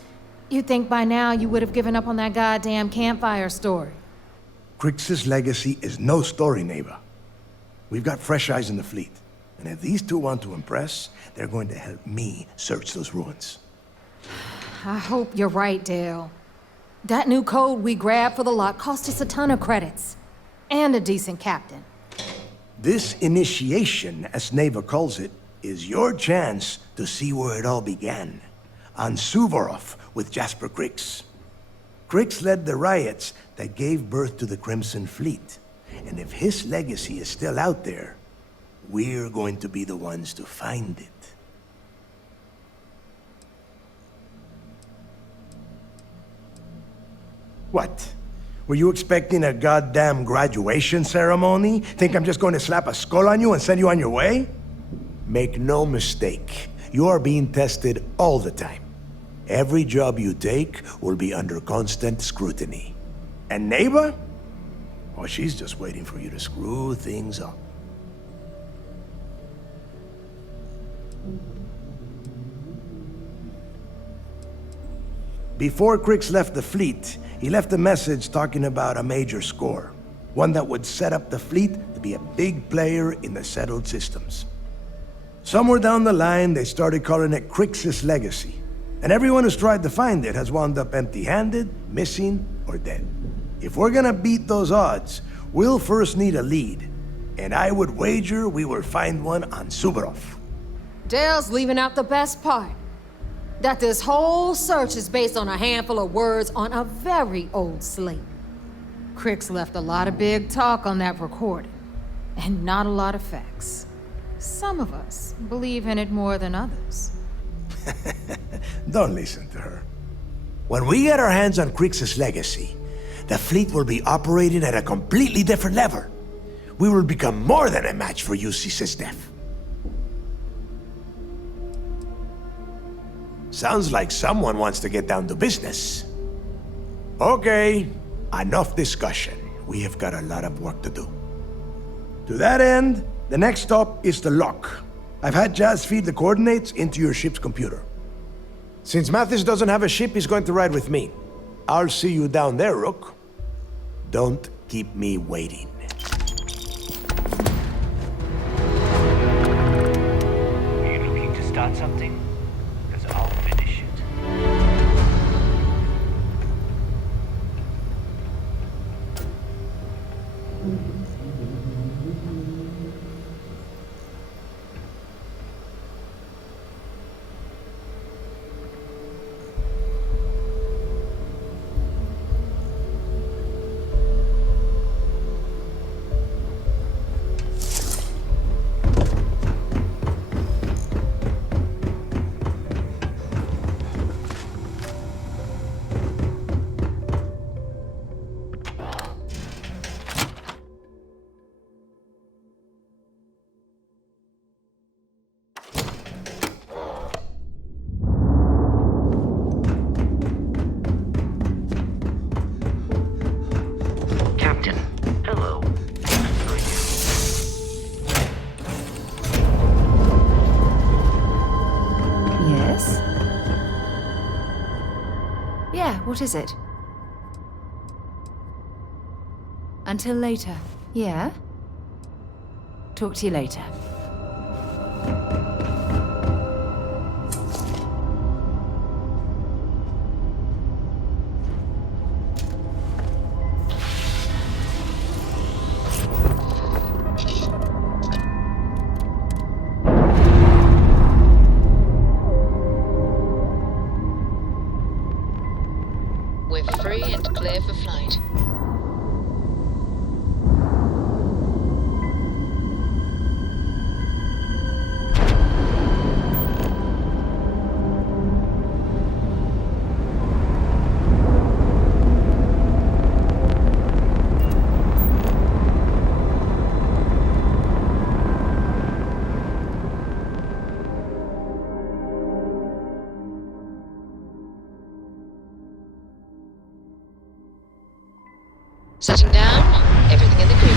You'd think by now you would have given up on that goddamn campfire story. Crix's legacy is no story, Neva. We've got fresh eyes in the fleet. And if these two want to impress, they're going to help me search those ruins. I hope you're right, Dale. That new code we grabbed for the lock cost us a ton of credits. And a decent captain. This initiation, as Neva calls it, is your chance to see where it all began. On Suvorov with Jasper Crix. Crix led the riots that gave birth to the Crimson Fleet. And if his legacy is still out there, we're going to be the ones to find it. What? Were you expecting a goddamn graduation ceremony? Think I'm just going to slap a skull on you and send you on your way? Make no mistake, you are being tested all the time. Every job you take will be under constant scrutiny. And Neva? Well, she's just waiting for you to screw things up. Before Crix left the fleet, he left a message talking about a major score. One that would set up the fleet to be a big player in the settled systems. Somewhere down the line, they started calling it Crix's Legacy. And everyone who's tried to find it has wound up empty-handed, missing, or dead. If we're gonna beat those odds, we'll first need a lead. And I would wager we will find one on Suvorov. Dale's leaving out the best part. That this whole search is based on a handful of words on a very old slate. Crix left a lot of big talk on that recording, and not a lot of facts. Some of us believe in it more than others. Don't listen to her. When we get our hands on Crix's legacy, the fleet will be operating at a completely different level. We will become more than a match for UC Sysdef. Sounds like someone wants to get down to business. Okay, enough discussion. We have got a lot of work to do. To that end, the next stop is the lock. I've had Jazz feed the coordinates into your ship's computer. Since Mathis doesn't have a ship, he's going to ride with me. I'll see you down there, Rook. Don't keep me waiting. Are you looking to start something? Because I'll finish it. What is it? Until later. Yeah? Talk to you later. We're free and clear for flight. Setting down, everything in the crew.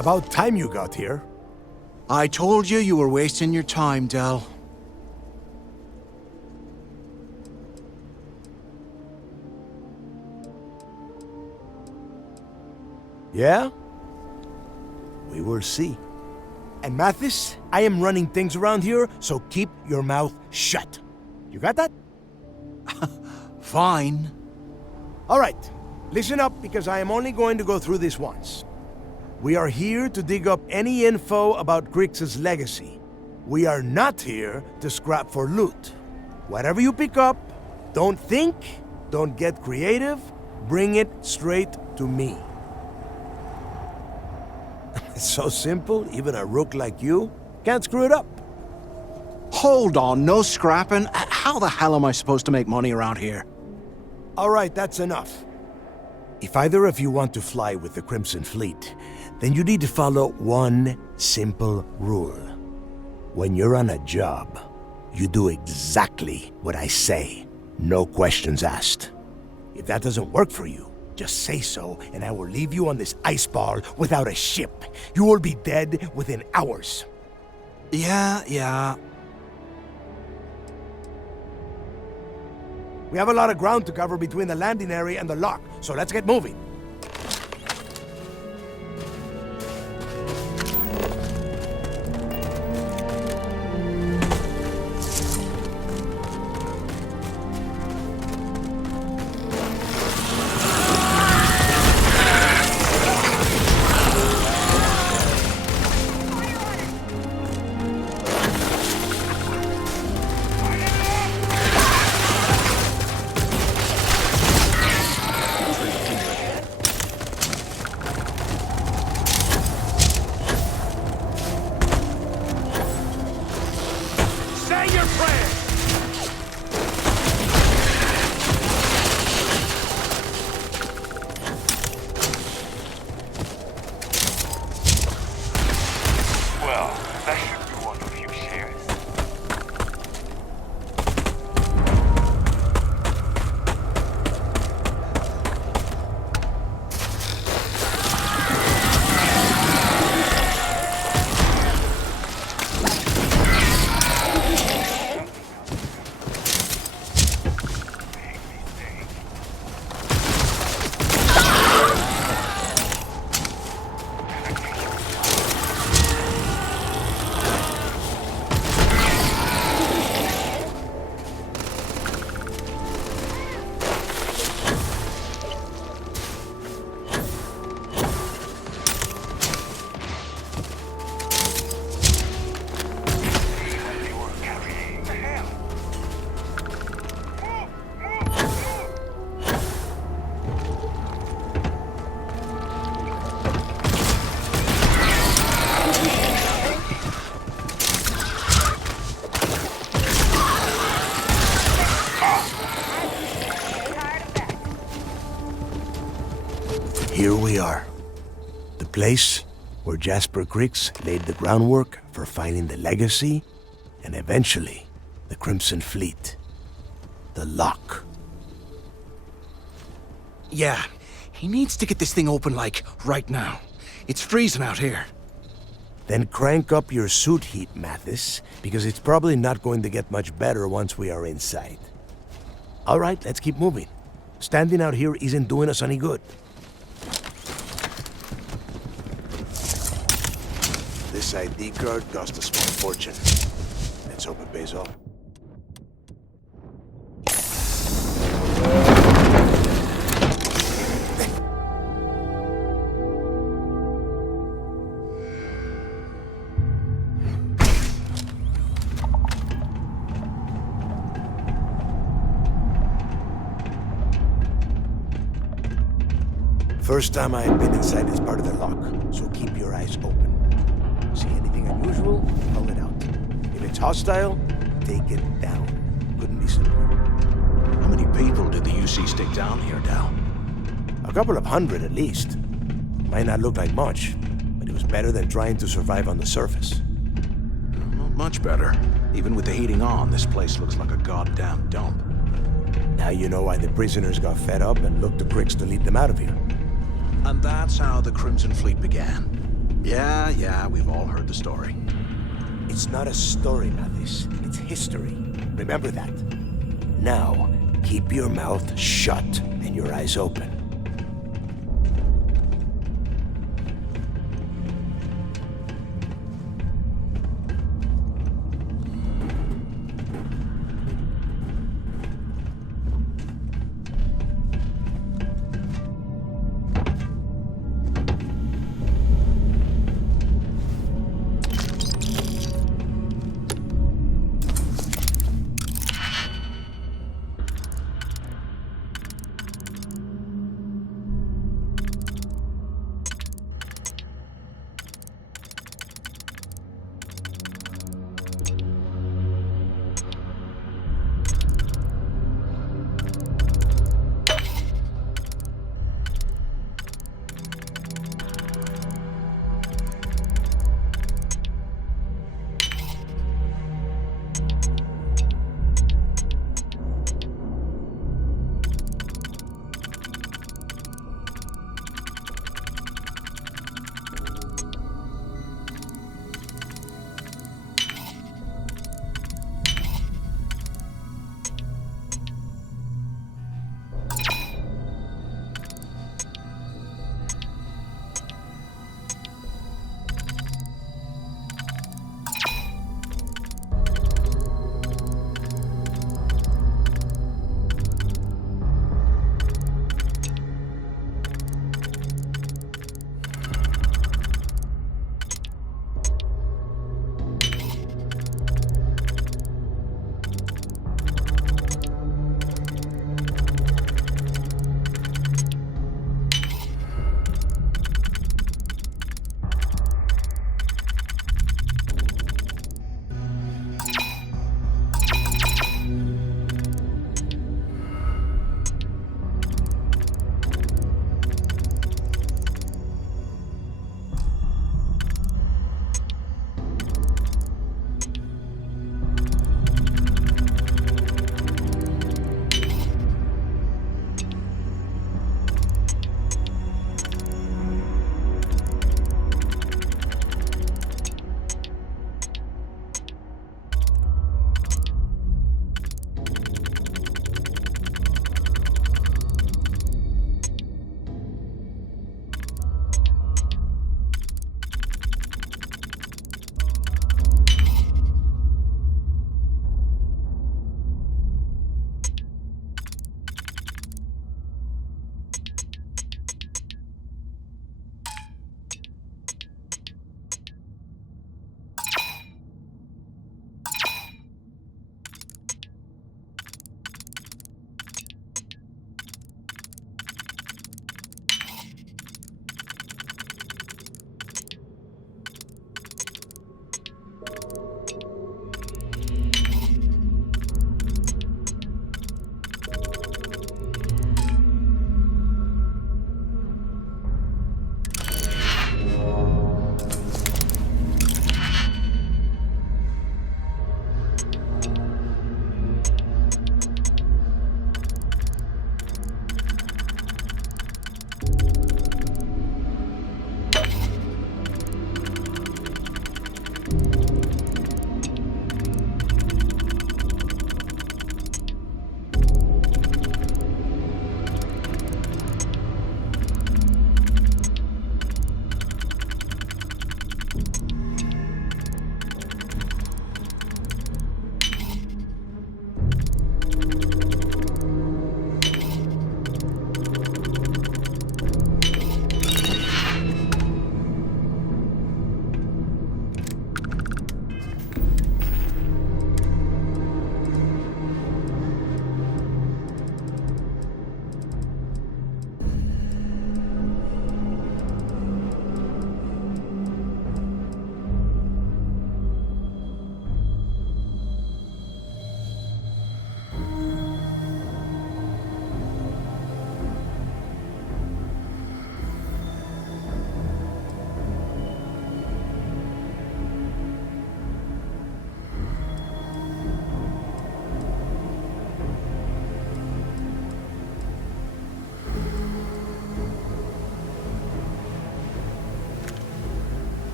About time you got here. I told you you were wasting your time, Del. Yeah? We will see. And Mathis, I am running things around here, so keep your mouth shut. You got that? Fine. All right. Listen up, because I am only going to go through this once. We are here to dig up any info about Grix's legacy. We are not here to scrap for loot. Whatever you pick up, don't think, don't get creative, bring it straight to me. It's so simple, even a rook like you can't screw it up. Hold on, no scrapping? How the hell am I supposed to make money around here? All right, that's enough. If either of you want to fly with the Crimson Fleet, then you need to follow one simple rule. When you're on a job, you do exactly what I say. No questions asked. If that doesn't work for you, just say so, and I will leave you on this ice ball without a ship. You will be dead within hours. Yeah. We have a lot of ground to cover between the landing area and the lock, so let's get moving. Here we are. The place where Jasper Grix laid the groundwork for finding the legacy and eventually the Crimson Fleet. The lock. Yeah, he needs to get this thing open, like, right now. It's freezing out here. Then crank up your suit heat, Mathis, because it's probably not going to get much better once we are inside. All right, let's keep moving. Standing out here isn't doing us any good. This ID card cost a small fortune. Let's hope it pays off. First time I have been inside this part of the lock, so keep your eyes open. See anything unusual, call it out. If it's hostile, take it down. Couldn't be simpler. How many people did the UC stick down here, Dal? A couple of hundred at least. Might not look like much, but it was better than trying to survive on the surface. Not much better. Even with the heating on, this place looks like a goddamn dump. Now you know why the prisoners got fed up and looked to Grix to lead them out of here. And that's how the Crimson Fleet began. Yeah, we've all heard the story. It's not a story, Mathis. It's history. Remember that. Now, keep your mouth shut and your eyes open.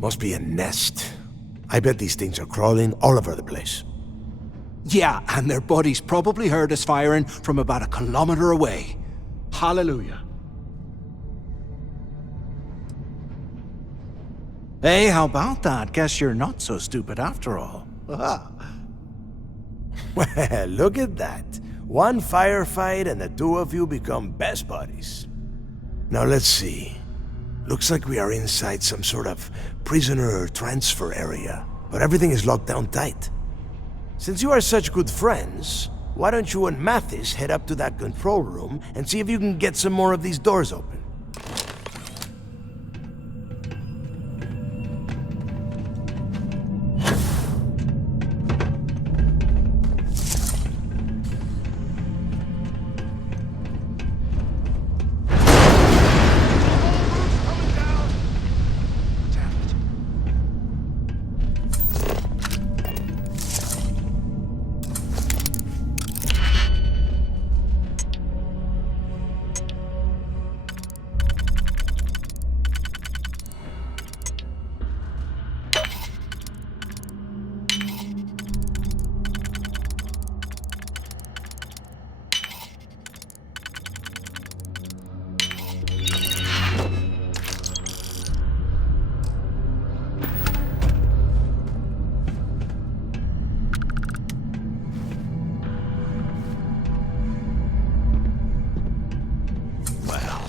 Must be a nest. I bet these things are crawling all over the place. Yeah, and their buddies probably heard us firing from about 1 kilometer away. Hallelujah. Hey, how about that? Guess you're not so stupid after all. Well, look at that. One firefight and the two of you become best buddies. Now let's see. Looks like we are inside some sort of prisoner transfer area, but everything is locked down tight. Since you are such good friends, why don't you and Mathis head up to that control room and see if you can get some more of these doors open?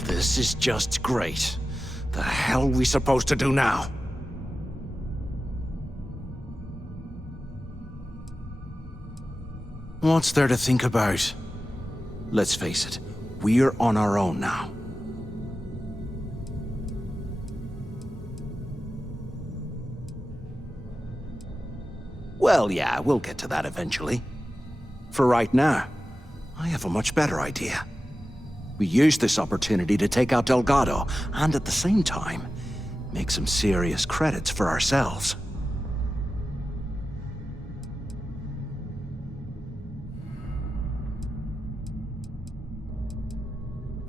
This is just great. The hell are we supposed to do now? What's there to think about? Let's face it, we're on our own now. Well, yeah, we'll get to that eventually. For right now, I have a much better idea. We use this opportunity to take out Delgado, and at the same time, make some serious credits for ourselves.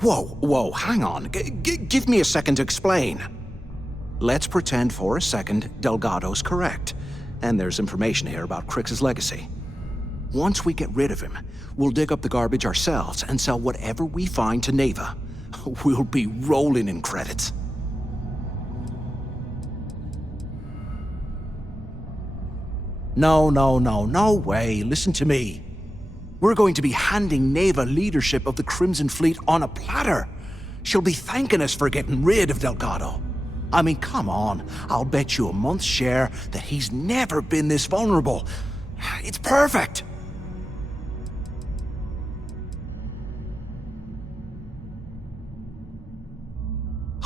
Whoa, hang on. Give me a second to explain. Let's pretend for a second Delgado's correct, and there's information here about Crix's legacy. Once we get rid of him, we'll dig up the garbage ourselves and sell whatever we find to Neva. We'll be rolling in credits. No way. Listen to me. We're going to be handing Neva leadership of the Crimson Fleet on a platter. She'll be thanking us for getting rid of Delgado. I mean, come on. I'll bet you a month's share that he's never been this vulnerable. It's perfect.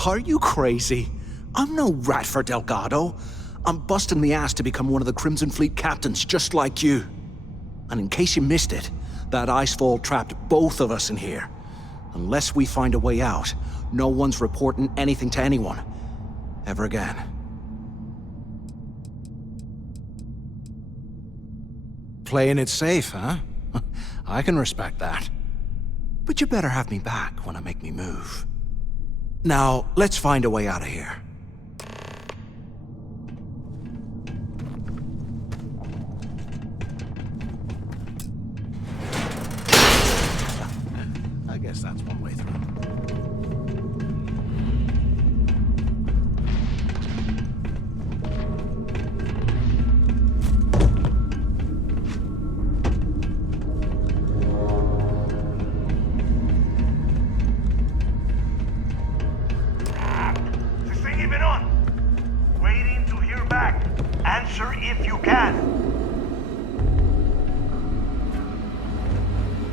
Are you crazy? I'm no rat for Delgado. I'm busting the ass to become one of the Crimson Fleet captains, just like you. And in case you missed it, that icefall trapped both of us in here. Unless we find a way out, no one's reporting anything to anyone. Ever again. Playing it safe, huh? I can respect that. But you better have me back when I make me move. Now, let's find a way out of here. I guess that's one way through. Answer if you can.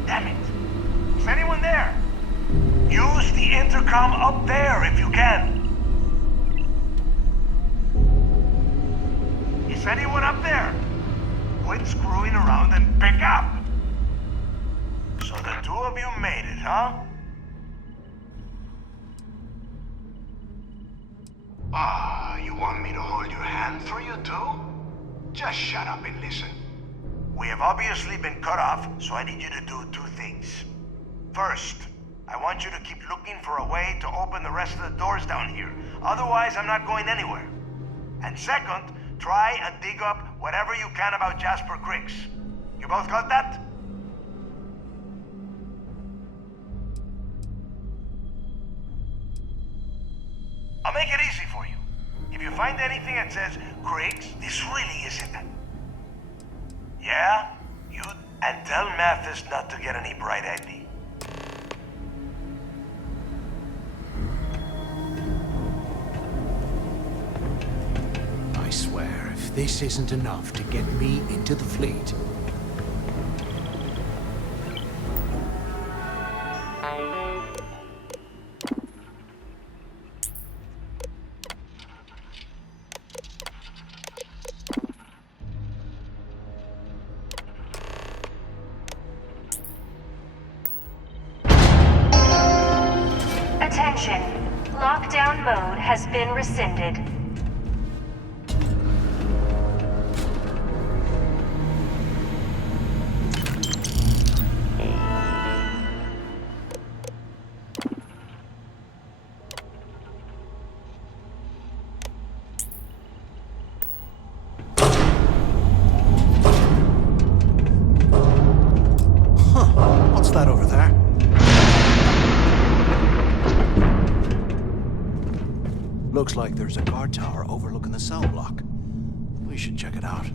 Damn it. Is anyone there? Use the intercom up there if you can. Is anyone up there? Quit screwing around and pick up. So the two of you made it, huh? You want me to hold your hand through you too? Just shut up and listen. We have obviously been cut off, so I need you to do two things. First, I want you to keep looking for a way to open the rest of the doors down here. Otherwise, I'm not going anywhere. And second, try and dig up whatever you can about Jasper Griggs. You both got that? I'll make it easy for you. If you find anything that says, Griggs, this really isn't... Yeah? You... And tell Mathis not to get any bright ID. I swear, if this isn't enough to get me into the fleet... Attention. Lockdown mode has been rescinded. What's that over there? Looks like there's a guard tower overlooking the cell block. We should check it out.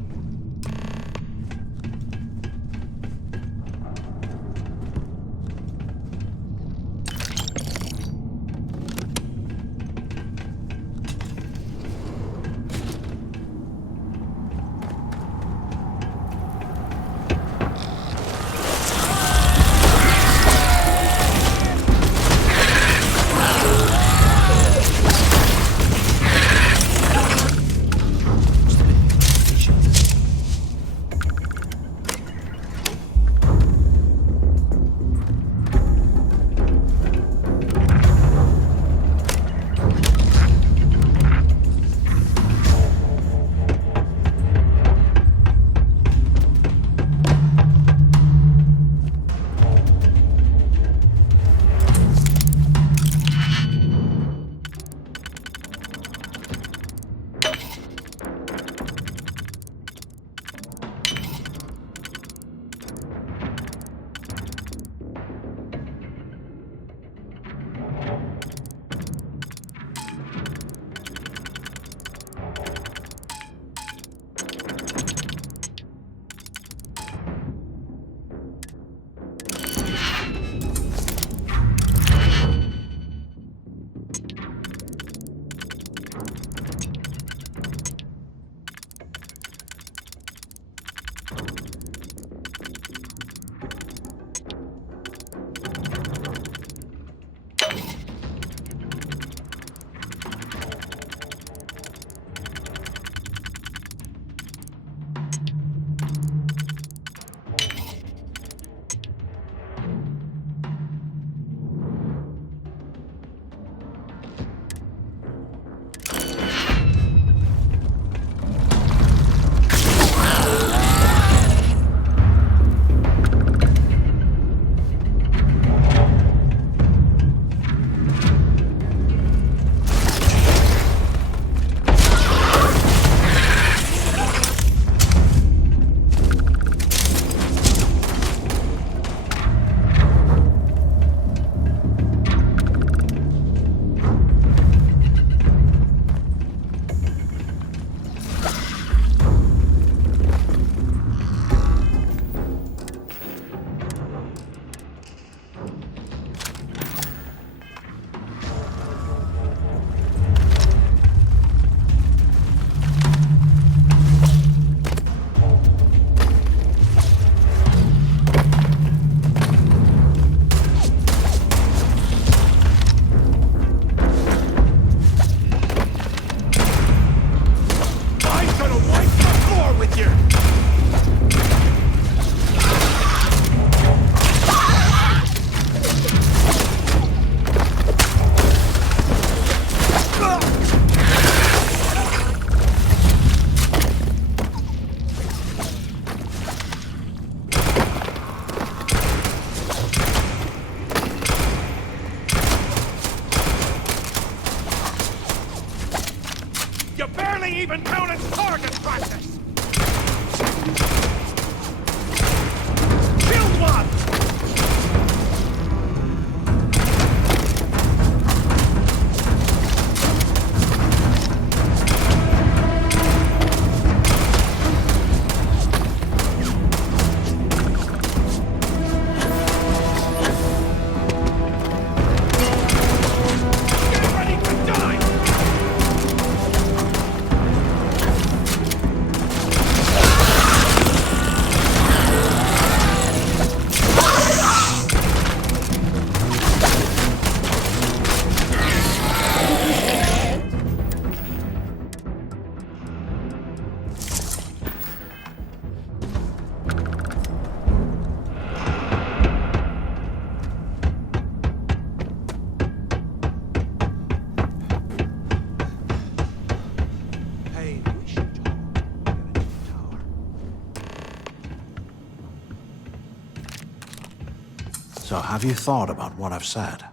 So have you thought about what I've said?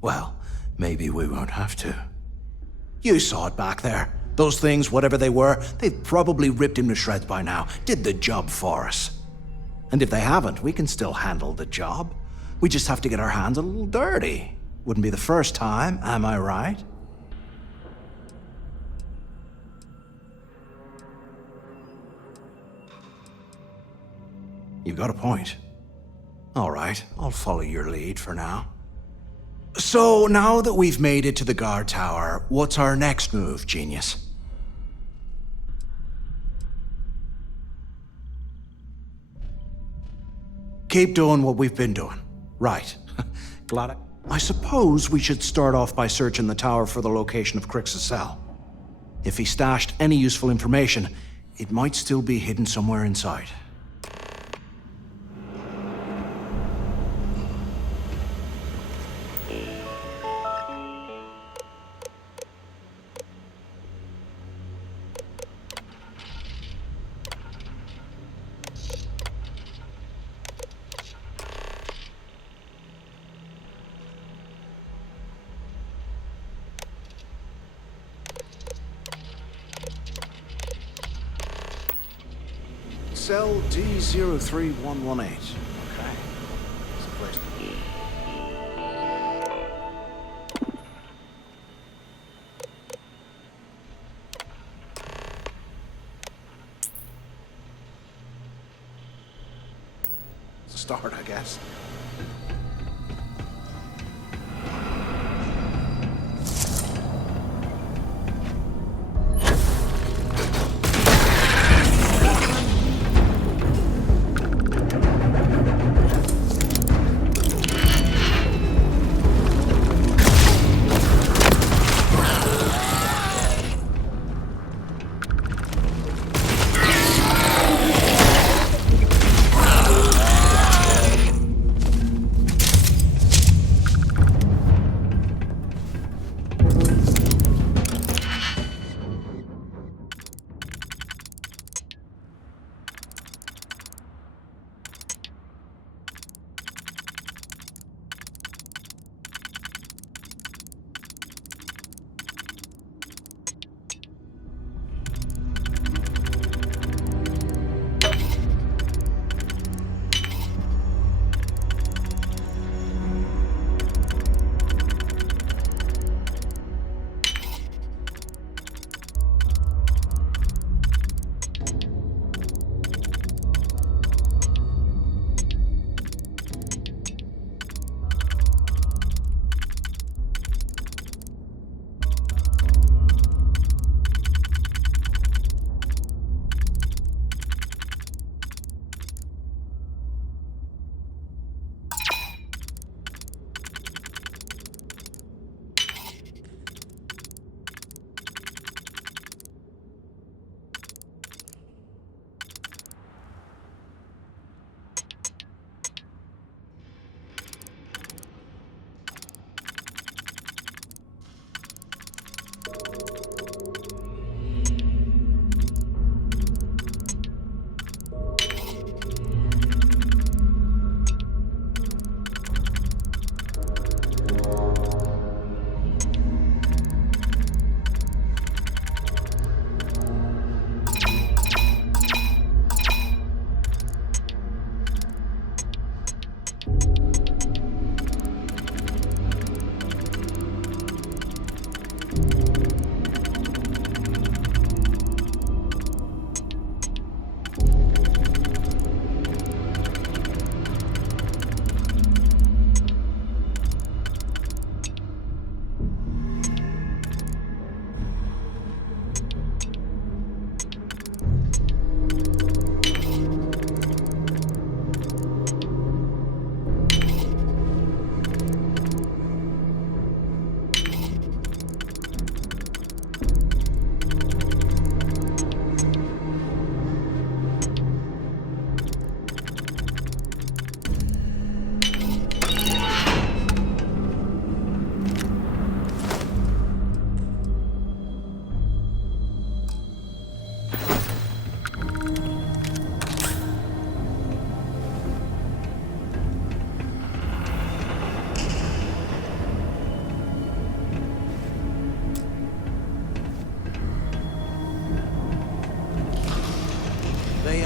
Well, maybe we won't have to. You saw it back there. Those things, whatever they were, they've probably ripped him to shreds by now. Did the job for us. And if they haven't, we can still handle the job. We just have to get our hands a little dirty. Wouldn't be the first time, am I right? You've got a point. All right, I'll follow your lead for now. So, now that we've made it to the guard tower, what's our next move, genius? Keep doing what we've been doing. Right. Glad I suppose we should start off by searching the tower for the location of Crix's cell. If he stashed any useful information, it might still be hidden somewhere inside. Cell D03118. Okay. That's a place to be. It's a start, I guess.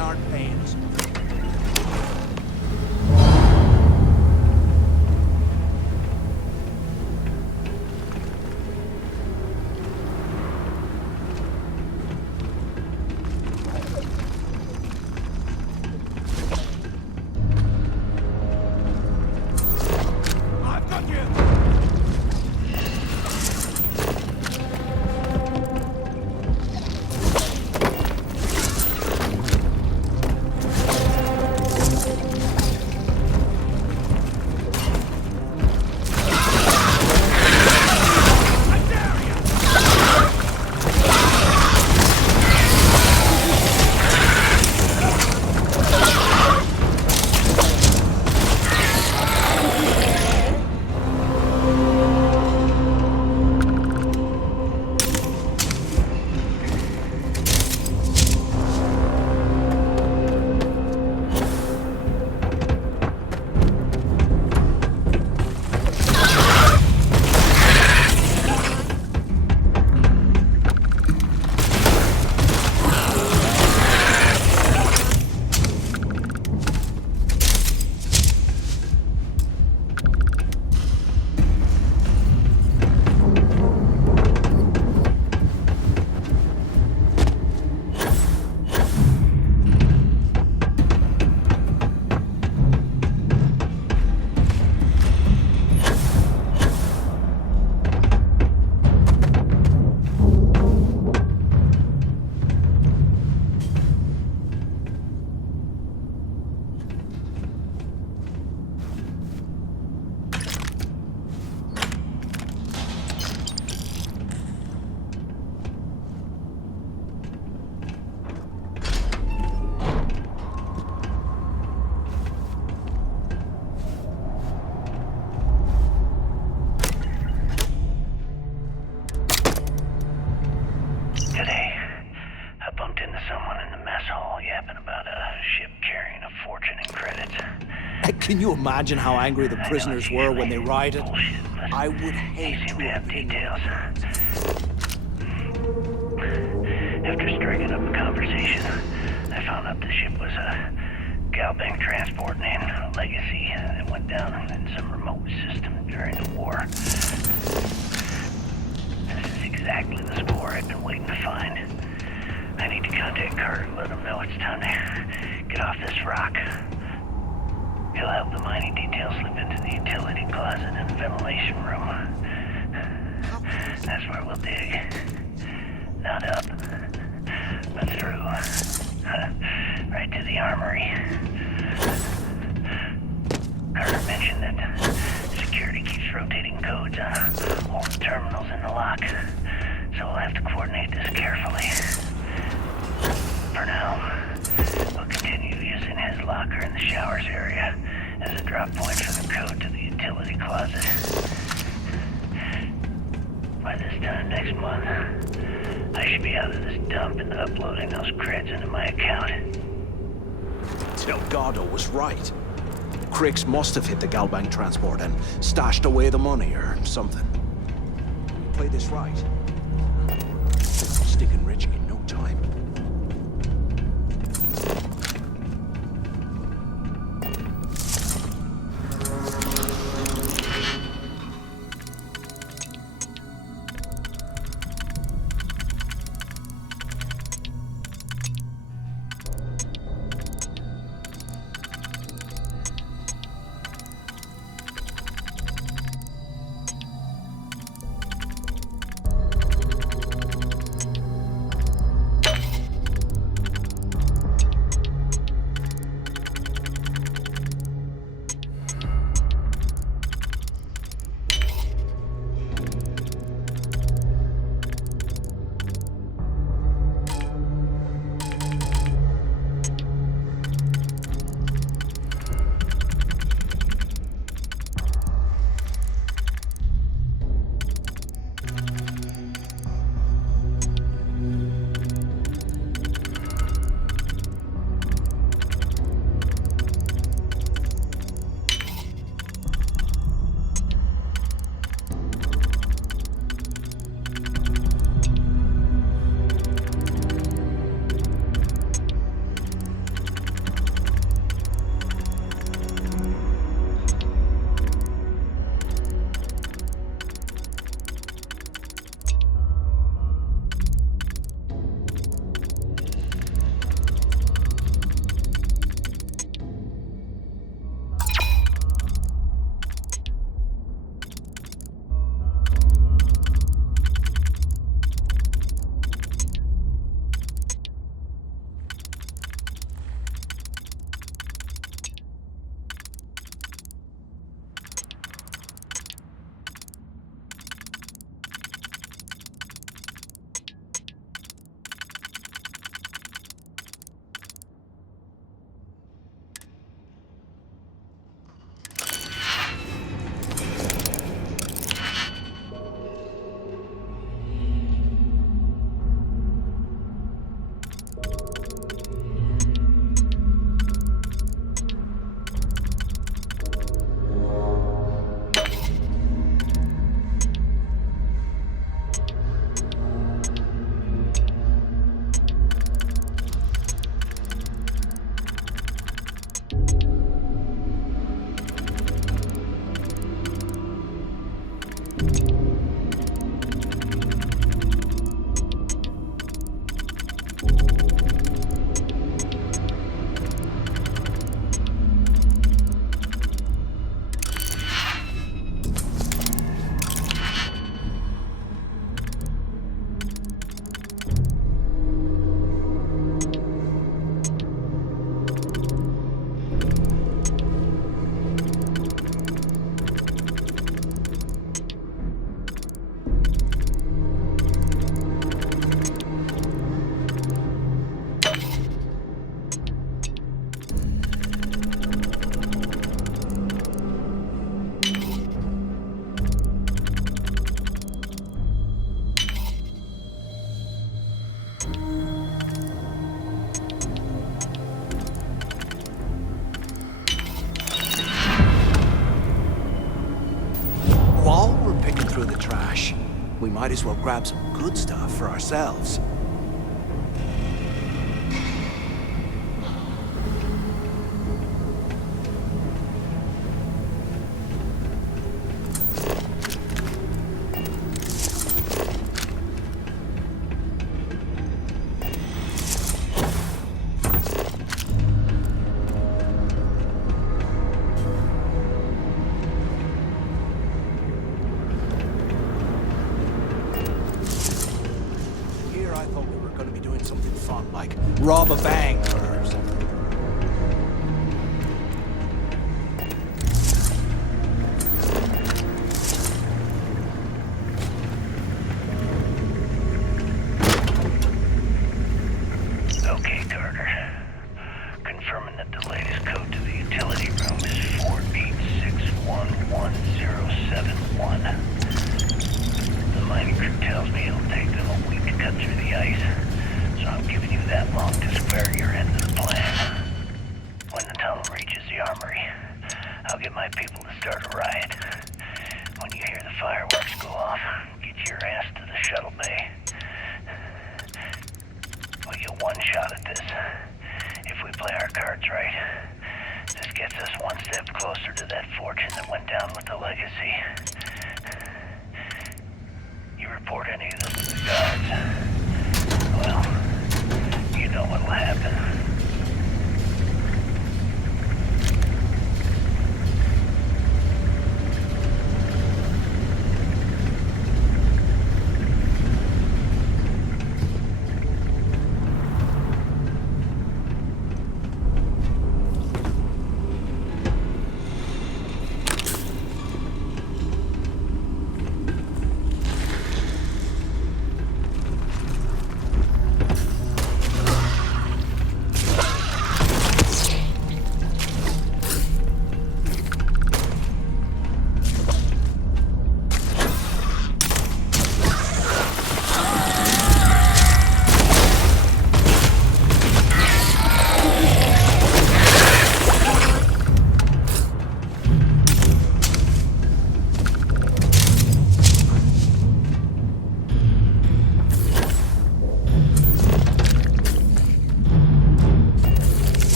aren't pains. Can you imagine how angry the prisoners were when they rioted? I would hate to have details. After striking up a conversation, I found out the ship was a Galbank transport named Legacy that went down in some remote system during the war. This is exactly the score I've been waiting to find. I need to contact Carter and let him know it's time to get off this rock. He'll help the mining details slip into the utility closet in the ventilation room. That's where we'll dig. Not up, but through. Right to the armory. Carter mentioned that security keeps rotating codes on all the terminals in the lock, so we'll have to coordinate this carefully. For now, we'll continue using his locker in the showers area as a drop point for the code to the utility closet. By this time next month, I should be out of this dump and uploading those creds into my account. Delgado was right. Cricks must have hit the Galbank transport and stashed away the money or something. Play this right. Sticking rich in no time. We might as well grab some good stuff for ourselves. Rob a bank or something. Okay, Carter. Confirming that the latest code to the utility room is 4861171. The mining crew tells me it'll take them a week to cut through the ice. So I'm giving you that long to square your end of the plan. When the tunnel reaches the armory, I'll get my people to start a riot. When you hear the fireworks go off, get your ass to the shuttle bay. We get one shot at this. If we play our cards right, this gets us one step closer to that fortune that went down with the legacy. You report any of this to the guards, well, you know what'll happen.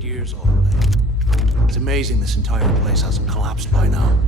Years old. It's amazing this entire place hasn't collapsed by now.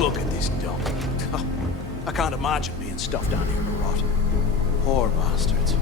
Look at this dump. I can't imagine being stuffed down here to rot. Poor bastards.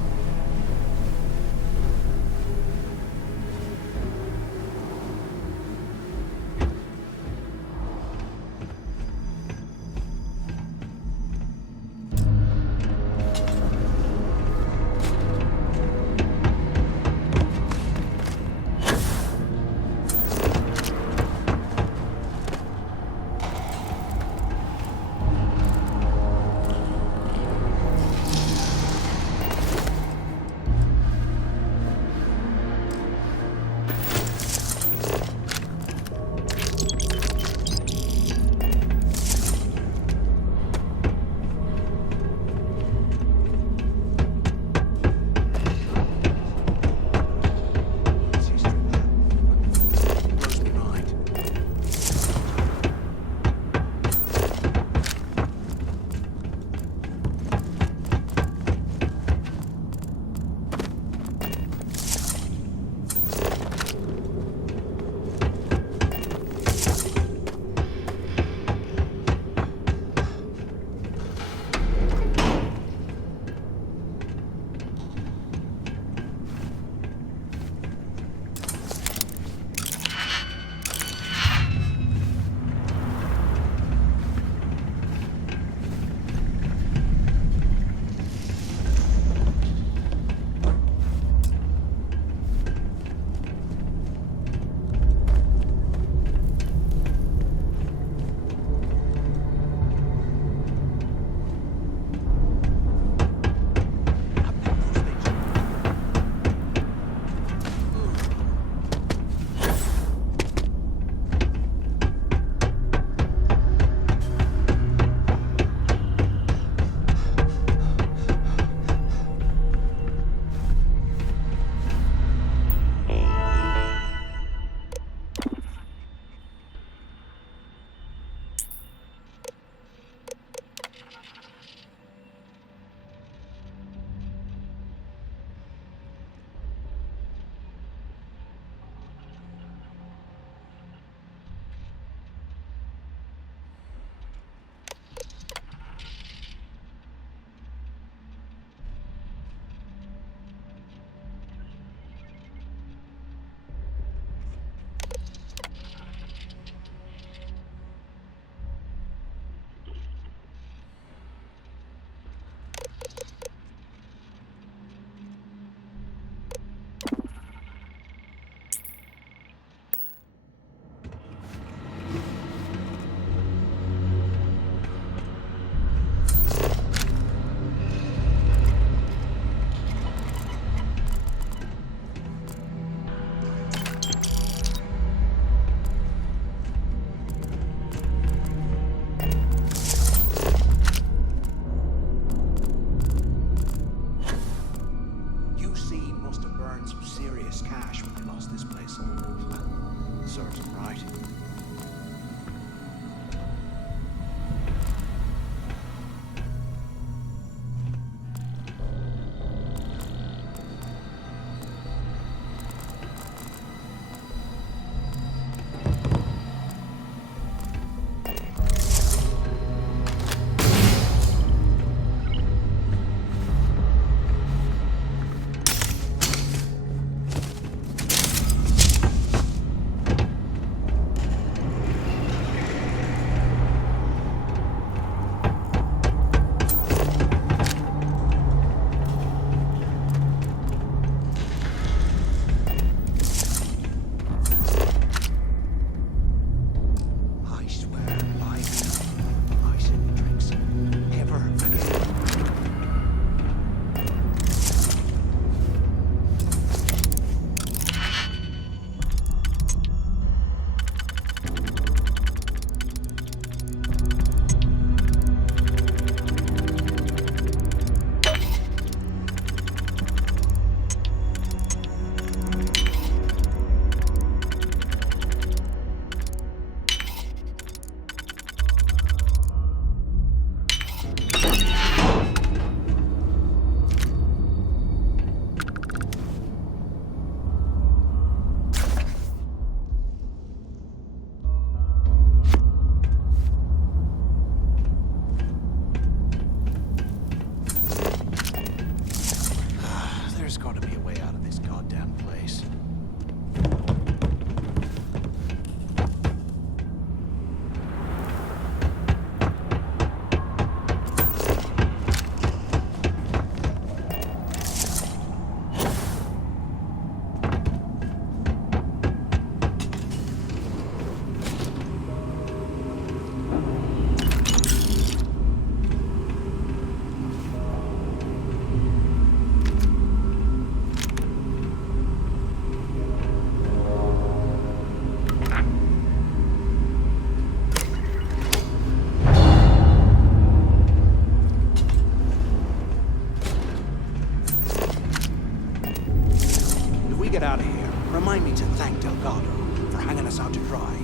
Remind me to thank Delgado for hanging us out to dry.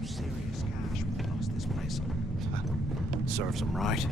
some serious cash when they lost this place. Serves them right.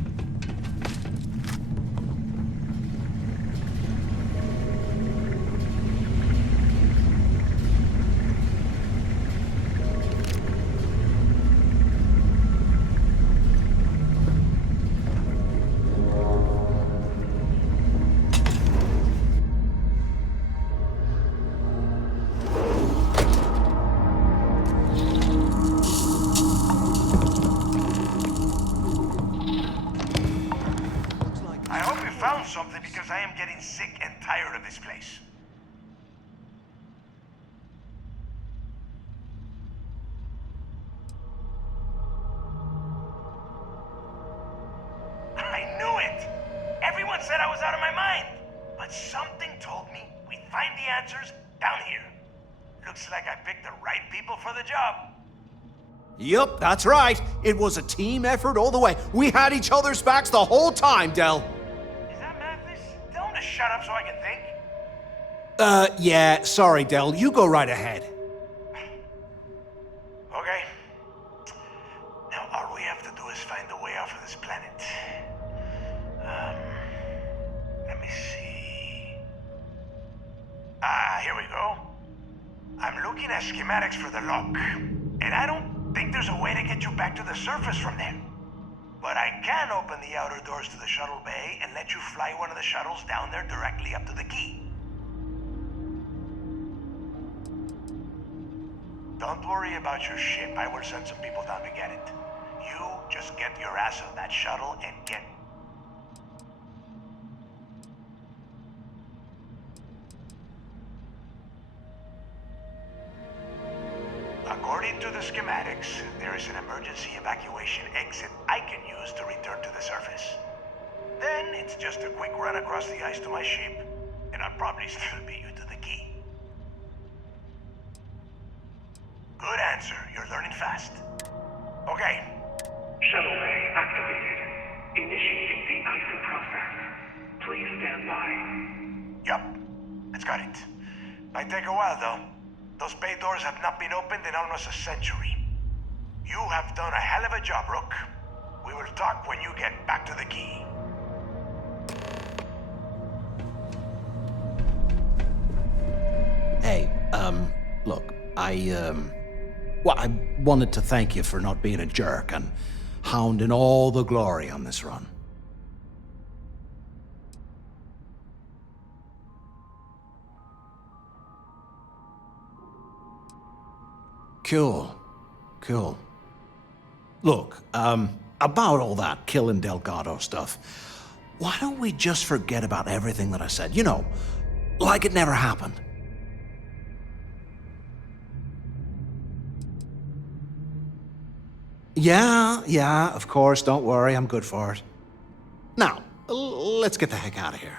Something because I am getting sick and tired of this place. I knew it! Everyone said I was out of my mind. But something told me we'd find the answers down here. Looks like I picked the right people for the job. Yup, that's right. It was a team effort all the way. We had each other's backs the whole time, Del. Shut up so I can think? Yeah, sorry, Del. You go right ahead. Okay. Now, all we have to do is find a way off of this planet. Let me see. Here we go. I'm looking at schematics for the lock, and I don't think there's a way to get you back to the surface from there. But I can open the outer doors to the shuttle bay and let you fly one of the shuttles down there directly up to the key. Don't worry about your ship. I will send some people down to get it. You just get your ass on that shuttle and get... According to the schematics, there is an emergency evacuation exit I can use to return to the surface. Then it's just a quick run across the ice to my ship, and I'll probably still beat you to the key. Good answer. You're learning fast. Okay. Shuttle bay activated. Initiating the icing process. Please stand by. Yup. It's got it. Might take a while, though. Those bay doors have not been opened in almost a century. You have done a hell of a job, Rook. We will talk when you get back to the key. Hey, look, I wanted to thank you for not being a jerk and hounding all the glory on this run. Cool. Look, about all that killing Delgado stuff, why don't we just forget about everything that I said? You know, like it never happened. Yeah, of course, don't worry, I'm good for it. Now, let's get the heck out of here.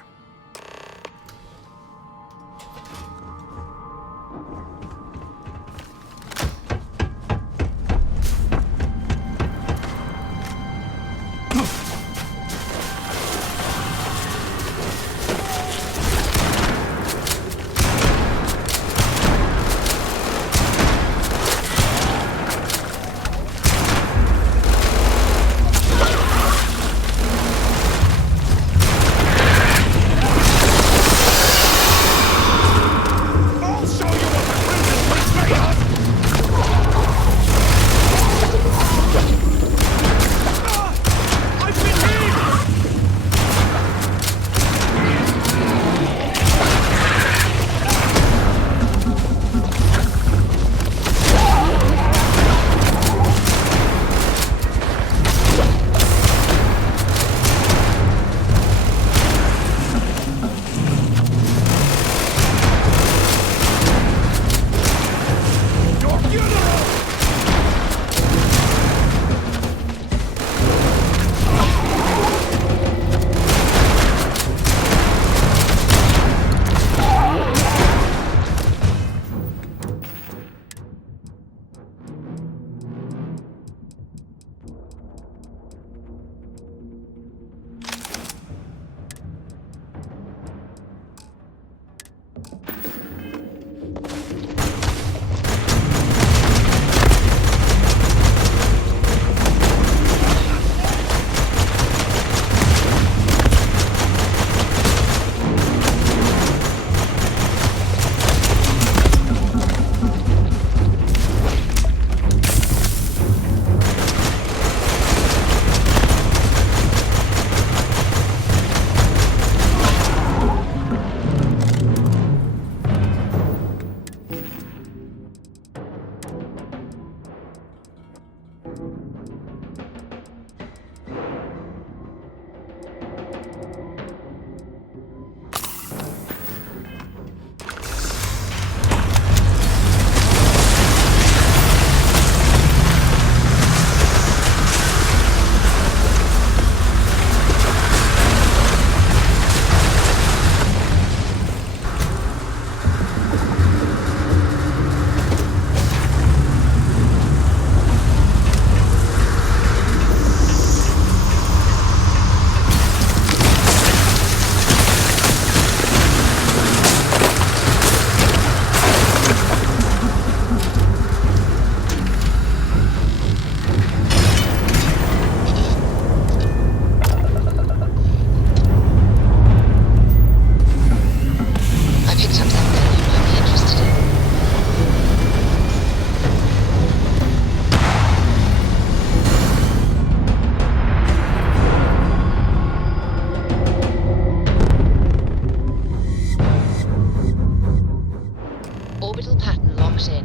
orbital pattern locked in.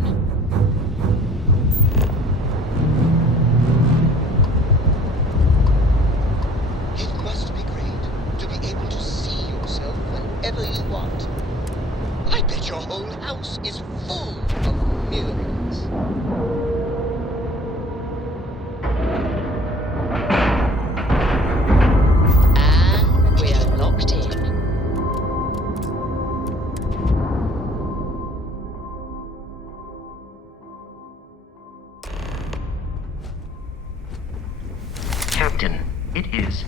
It must be great to be able to see yourself whenever you want. I bet your whole house is full of mirrors. And we're locked in. Captain, it is.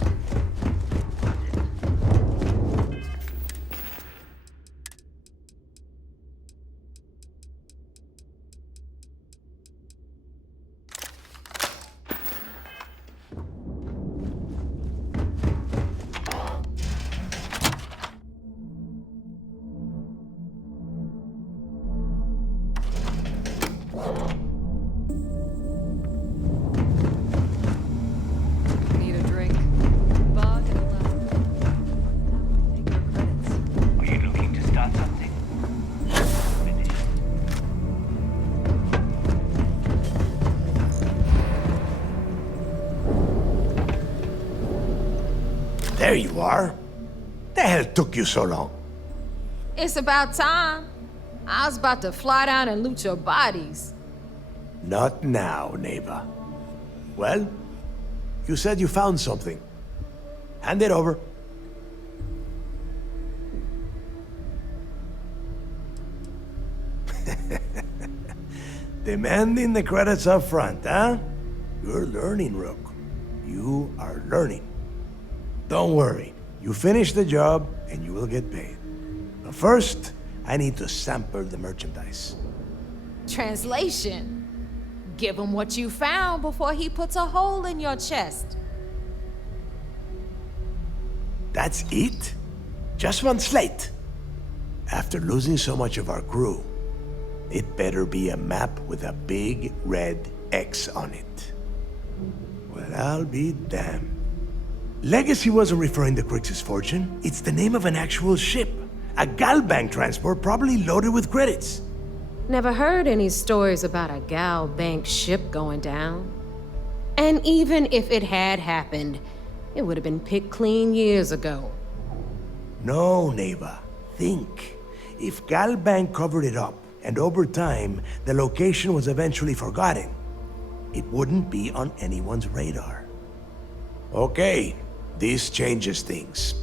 Need a drink? Bargain allowed. Take your credits. Are you looking to start something? Finish. There you are. The hell took you so long? It's about time. I was about to fly down and loot your bodies. Not now, neighbor. Well, you said you found something. Hand it over. Demanding the credits up front, huh? You're learning, Rook. You are learning. Don't worry. You finish the job, and you will get paid. But first, I need to sample the merchandise. Translation. Give him what you found before he puts a hole in your chest. That's it? Just one slate? After losing so much of our crew, it better be a map with a big red X on it. Well, I'll be damned. Legacy wasn't referring to Crix's fortune. It's the name of an actual ship. A Galbank transport probably loaded with credits. Never heard any stories about a Gal Bank ship going down. And even if it had happened, it would have been picked clean years ago. No, neighbor. Think. If Galbank covered it up, and over time, the location was eventually forgotten, it wouldn't be on anyone's radar. Okay, this changes things.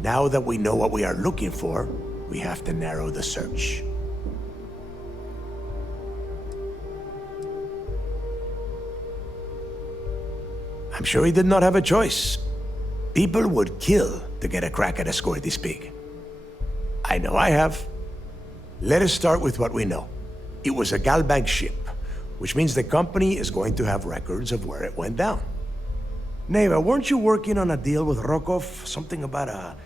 Now that we know what we are looking for, we have to narrow the search. I'm sure he did not have a choice. People would kill to get a crack at a score this big. I know I have. Let us start with what we know. It was a Galbank ship, which means the company is going to have records of where it went down. Neva, weren't you working on a deal with Rokov? Something about a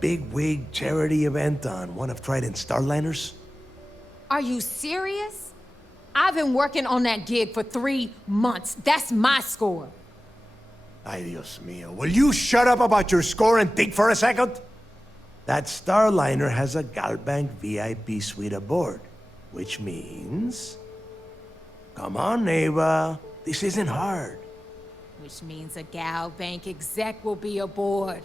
big wig charity event on one of Trident's Starliners? Are you serious? I've been working on that gig for 3 months. That's my score. Ay, Dios mío. Will you shut up about your score and think for a second? That Starliner has a Galbank VIP suite aboard, which means... Come on, Neva. This isn't hard. Which means a Gal Bank exec will be aboard.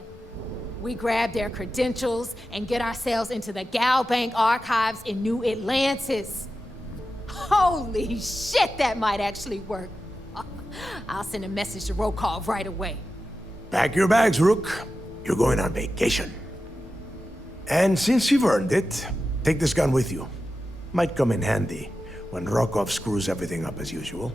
We grab their credentials and get ourselves into the Gal Bank archives in New Atlantis. Holy shit, that might actually work. I'll send a message to Rokov right away. Pack your bags, Rook. You're going on vacation. And since you've earned it, take this gun with you. Might come in handy when Rokov screws everything up as usual.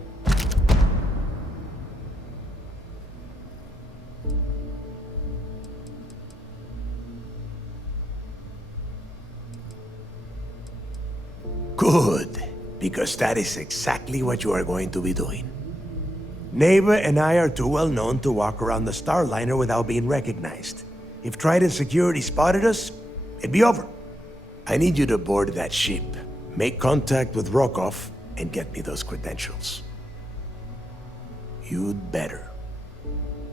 Good, because that is exactly what you are going to be doing. Neva and I are too well known to walk around the Starliner without being recognized. If Trident Security spotted us, it'd be over. I need you to board that ship, make contact with Rokov, and get me those credentials. You'd better.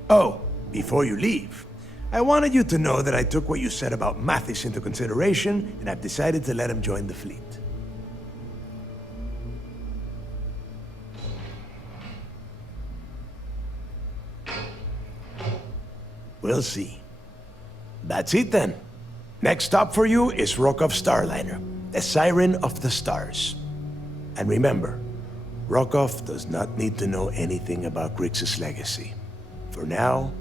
Oh, before you leave, I wanted you to know that I took what you said about Mathis into consideration, and I've decided to let him join the fleet. We'll see. That's it then. Next stop for you is Rokov Starliner, the Siren of the Stars. And remember, Rokov does not need to know anything about Grixis' legacy. For now,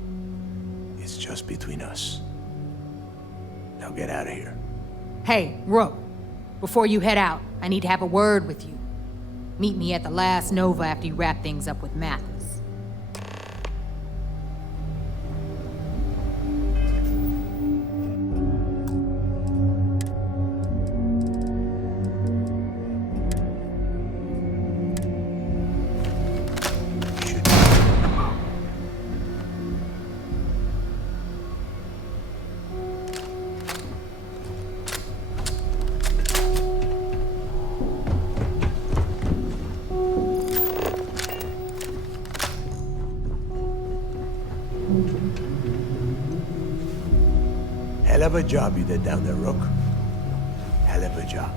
it's just between us. Now get out of here. Hey, Rook. Before you head out, I need to have a word with you. Meet me at the last Nova after you wrap things up with Mathis. Hell of a job you did down there, Rook. Hell of a job.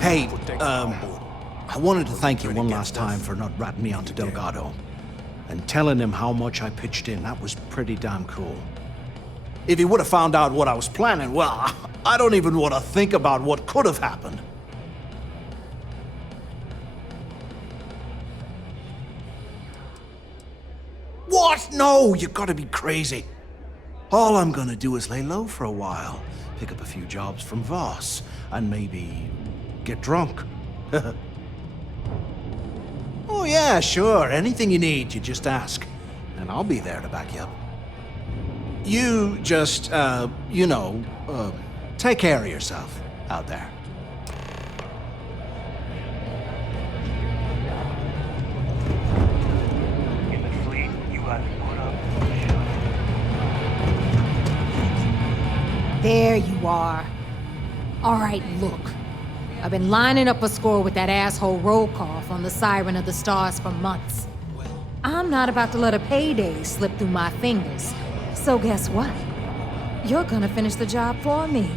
Hey, I wanted to thank you one last time for not ratting me onto Delgado and telling him how much I pitched in. That was pretty damn cool. If he would have found out what I was planning, well, I don't even want to think about what could have happened. What? No, you gotta be crazy. All I'm gonna do is lay low for a while, pick up a few jobs from Voss, and maybe get drunk. Oh yeah, sure. Anything you need, you just ask. And I'll be there to back you up. You just, take care of yourself out there. In the fleet, you got to put up. There you are. All right, look. I've been lining up a score with that asshole Rokov on the Siren of the Stars for months. I'm not about to let a payday slip through my fingers. So guess what? You're gonna finish the job for me.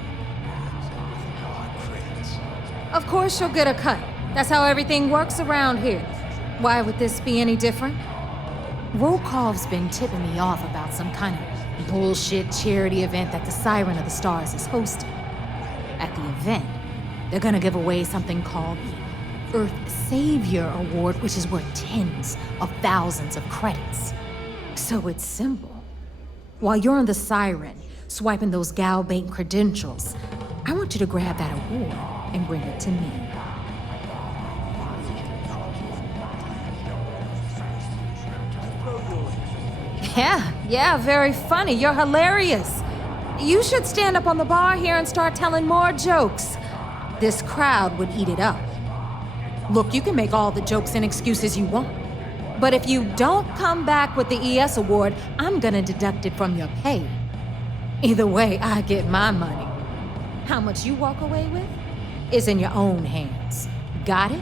Of course you'll get a cut. That's how everything works around here. Why would this be any different? Rokov's been tipping me off about some kind of bullshit charity event that the Siren of the Stars is hosting. At the event, they're gonna give away something called the Earth Savior Award, which is worth tens of thousands of credits. So it's simple. While you're on the Siren, swiping those Galbait credentials, I want you to grab that award and bring it to me. Yeah, very funny. You're hilarious. You should stand up on the bar here and start telling more jokes. This crowd would eat it up. Look, you can make all the jokes and excuses you want. But if you don't come back with the ES award, I'm gonna deduct it from your pay. Either way, I get my money. How much you walk away with is in your own hands. Got it?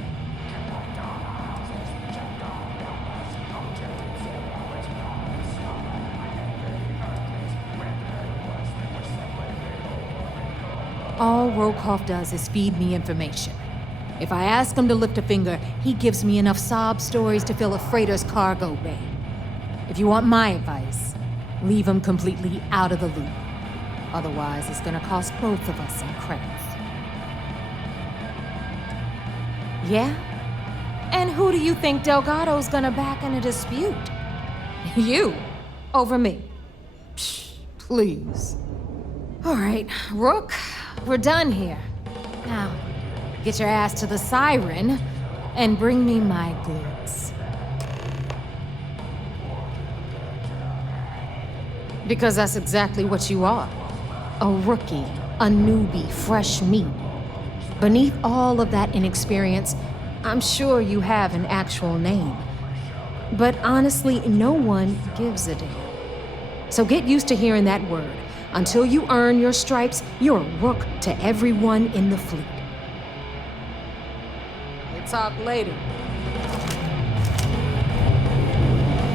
All Rokoff does is feed me information. If I ask him to lift a finger, he gives me enough sob stories to fill a freighter's cargo bay. If you want my advice, leave him completely out of the loop. Otherwise, it's gonna cost both of us some credits. Yeah? And who do you think Delgado's gonna back in a dispute? You, over me. Psh, please. All right, Rook, we're done here. Now, get your ass to the siren and bring me my goods. Because that's exactly what you are. A rookie, a newbie, fresh meat. Beneath all of that inexperience, I'm sure you have an actual name. But honestly, no one gives a damn. So get used to hearing that word. Until you earn your stripes, you're a rook to everyone in the fleet. We'll talk later.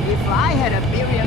If I had $1 billion